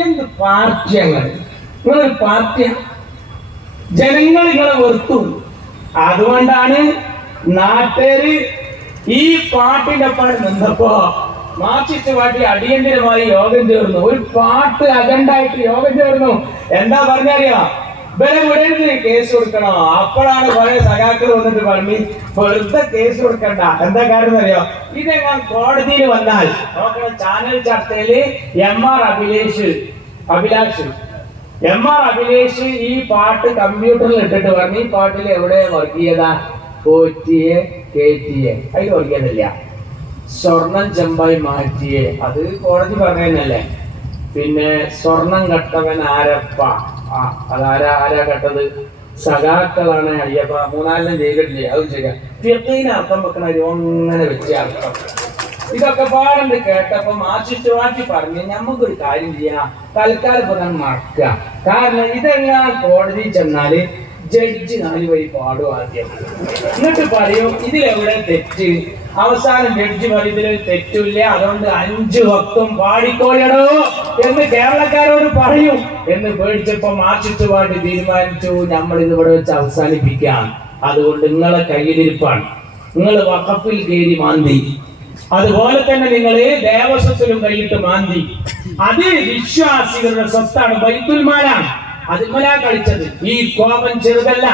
എന്ത് പാർട്ടിയാണ്? നിങ്ങളൊരു പാർട്ടിയാണ്. ജനങ്ങൾ നിങ്ങളെ വെറുത്തു. അതുകൊണ്ടാണ് നാട്ടുകാര് ഈ പാട്ടിന്റെ ഒപ്പം നിന്നപ്പോ മാർക്സിസ്റ്റ് പാർട്ടി അടിയന്തരമായി യോഗം ചേർന്നു. ഒരു പാട്ട് അജണ്ടായിട്ട് യോഗം ചേർന്നു. എന്താ പറഞ്ഞറിയാം? ഇവരെ വിടരുത്, കേസ് കൊടുക്കണം. അപ്പോഴാണ് കുറെ സഖാക്കൾ വന്നിട്ട് പറഞ്ഞു വെറുതെ കേസ് കൊടുക്കണ്ട. എന്താ കാര്യം അറിയോ? ഇതെങ്ങനെ കോടതിയിൽ വന്നാൽ നോക്കണം, ചാനൽ ചർച്ചയില് MR അഭിലാഷ് എം.ആർ. അഭിലേഷ് ഈ പാട്ട് കമ്പ്യൂട്ടറിൽ ഇട്ടിട്ട് പറഞ്ഞു, ഈ പാട്ടിൽ എവിടെ വർഗീയത? പോറ്റിയെ കേറ്റിയെ, അതിൽ വർഗീയതയില്ല. സ്വർണം ചെമ്പായി മാറ്റിയെ, അത് കോടതി പറഞ്ഞതല്ലേ. പിന്നെ സ്വർണം കട്ടവൻ ആരപ്പ, ആരാ കട്ടത്? സഖാക്കളാണ് അയ്യപ്പ. 3-4 ജയിലില്ലേ, അതും ശരിയാ. ഫിഖിന് അർത്ഥം വെക്കണ അങ്ങനെ വെച്ച അർത്ഥം. ഇതൊക്കെ പാടുണ്ട് കേട്ടപ്പോ മാഷിട്ട് മാറ്റി പറഞ്ഞ് നമുക്കൊരു കാര്യം ചെയ്യാം, തൽക്കാലം ഇപ്പൊ ഞാൻ മറക്കുക. കാരണം ഇതെല്ലാം കോടതി ചെന്നാല് ജഡ്ജി 4 വഴി പാടും ആദ്യം, എന്നിട്ട് പറയും ഇതിലെവിടെ തെറ്റ്. അവസാനം ജഡ്ജി പറയും ഇതിൽ തെറ്റില്ല, അതുകൊണ്ട് 5 വക്തും പാടിക്കോളടോ എന്ന് കേരളക്കാരോട് പറയും എന്ന് പേടിച്ചപ്പോ മാർച്ചിട്ട് പാടി തീരുമാനിച്ചു, നമ്മൾ ഇതിവിടെ വെച്ച് അവസാനിപ്പിക്കാം. അതുകൊണ്ട് നിങ്ങളെ കയ്യിലിരിപ്പാണ്, നിങ്ങൾ വഖഫിൽ കയറി മാന്തി, അതുപോലെ തന്നെ നിങ്ങൾ ദേവസ്വത്തിലും കൈയിട്ട് മാന്തി. അത് വിശ്വാസികളുടെ സ്വത്താണ്, ബൈത്തുൽ മാലാണ്. അതിന്മലാ കളിച്ചത്. ഈ കോപം ചെറുതല്ല.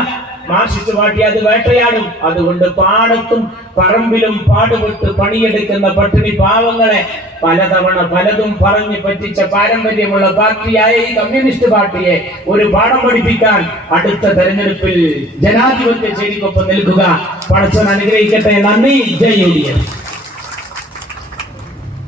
മാർഷിച്ചു പാട്ടി അത് വേട്ടയാടും. അതുകൊണ്ട് പാടത്തും പറമ്പിലും പാടുപെട്ട് പണിയെടുക്കുന്ന പട്ടിണി പാവങ്ങളെ പലതവണ പലതും പറഞ്ഞ് പറ്റിച്ച പാരമ്പര്യമുള്ള പാർട്ടിയായ ഈ കമ്മ്യൂണിസ്റ്റ് പാർട്ടിയെ ഒരു പാഠം പഠിപ്പിക്കാൻ അടുത്ത തെരഞ്ഞെടുപ്പിൽ ജനാധിപത്യ ചേരിക്കൊപ്പം നിൽക്കുക. പടച്ചോൻ അനുഗ്രഹിക്കട്ടെ. നന്ദി. ജയ് യു ഡി എഫ്.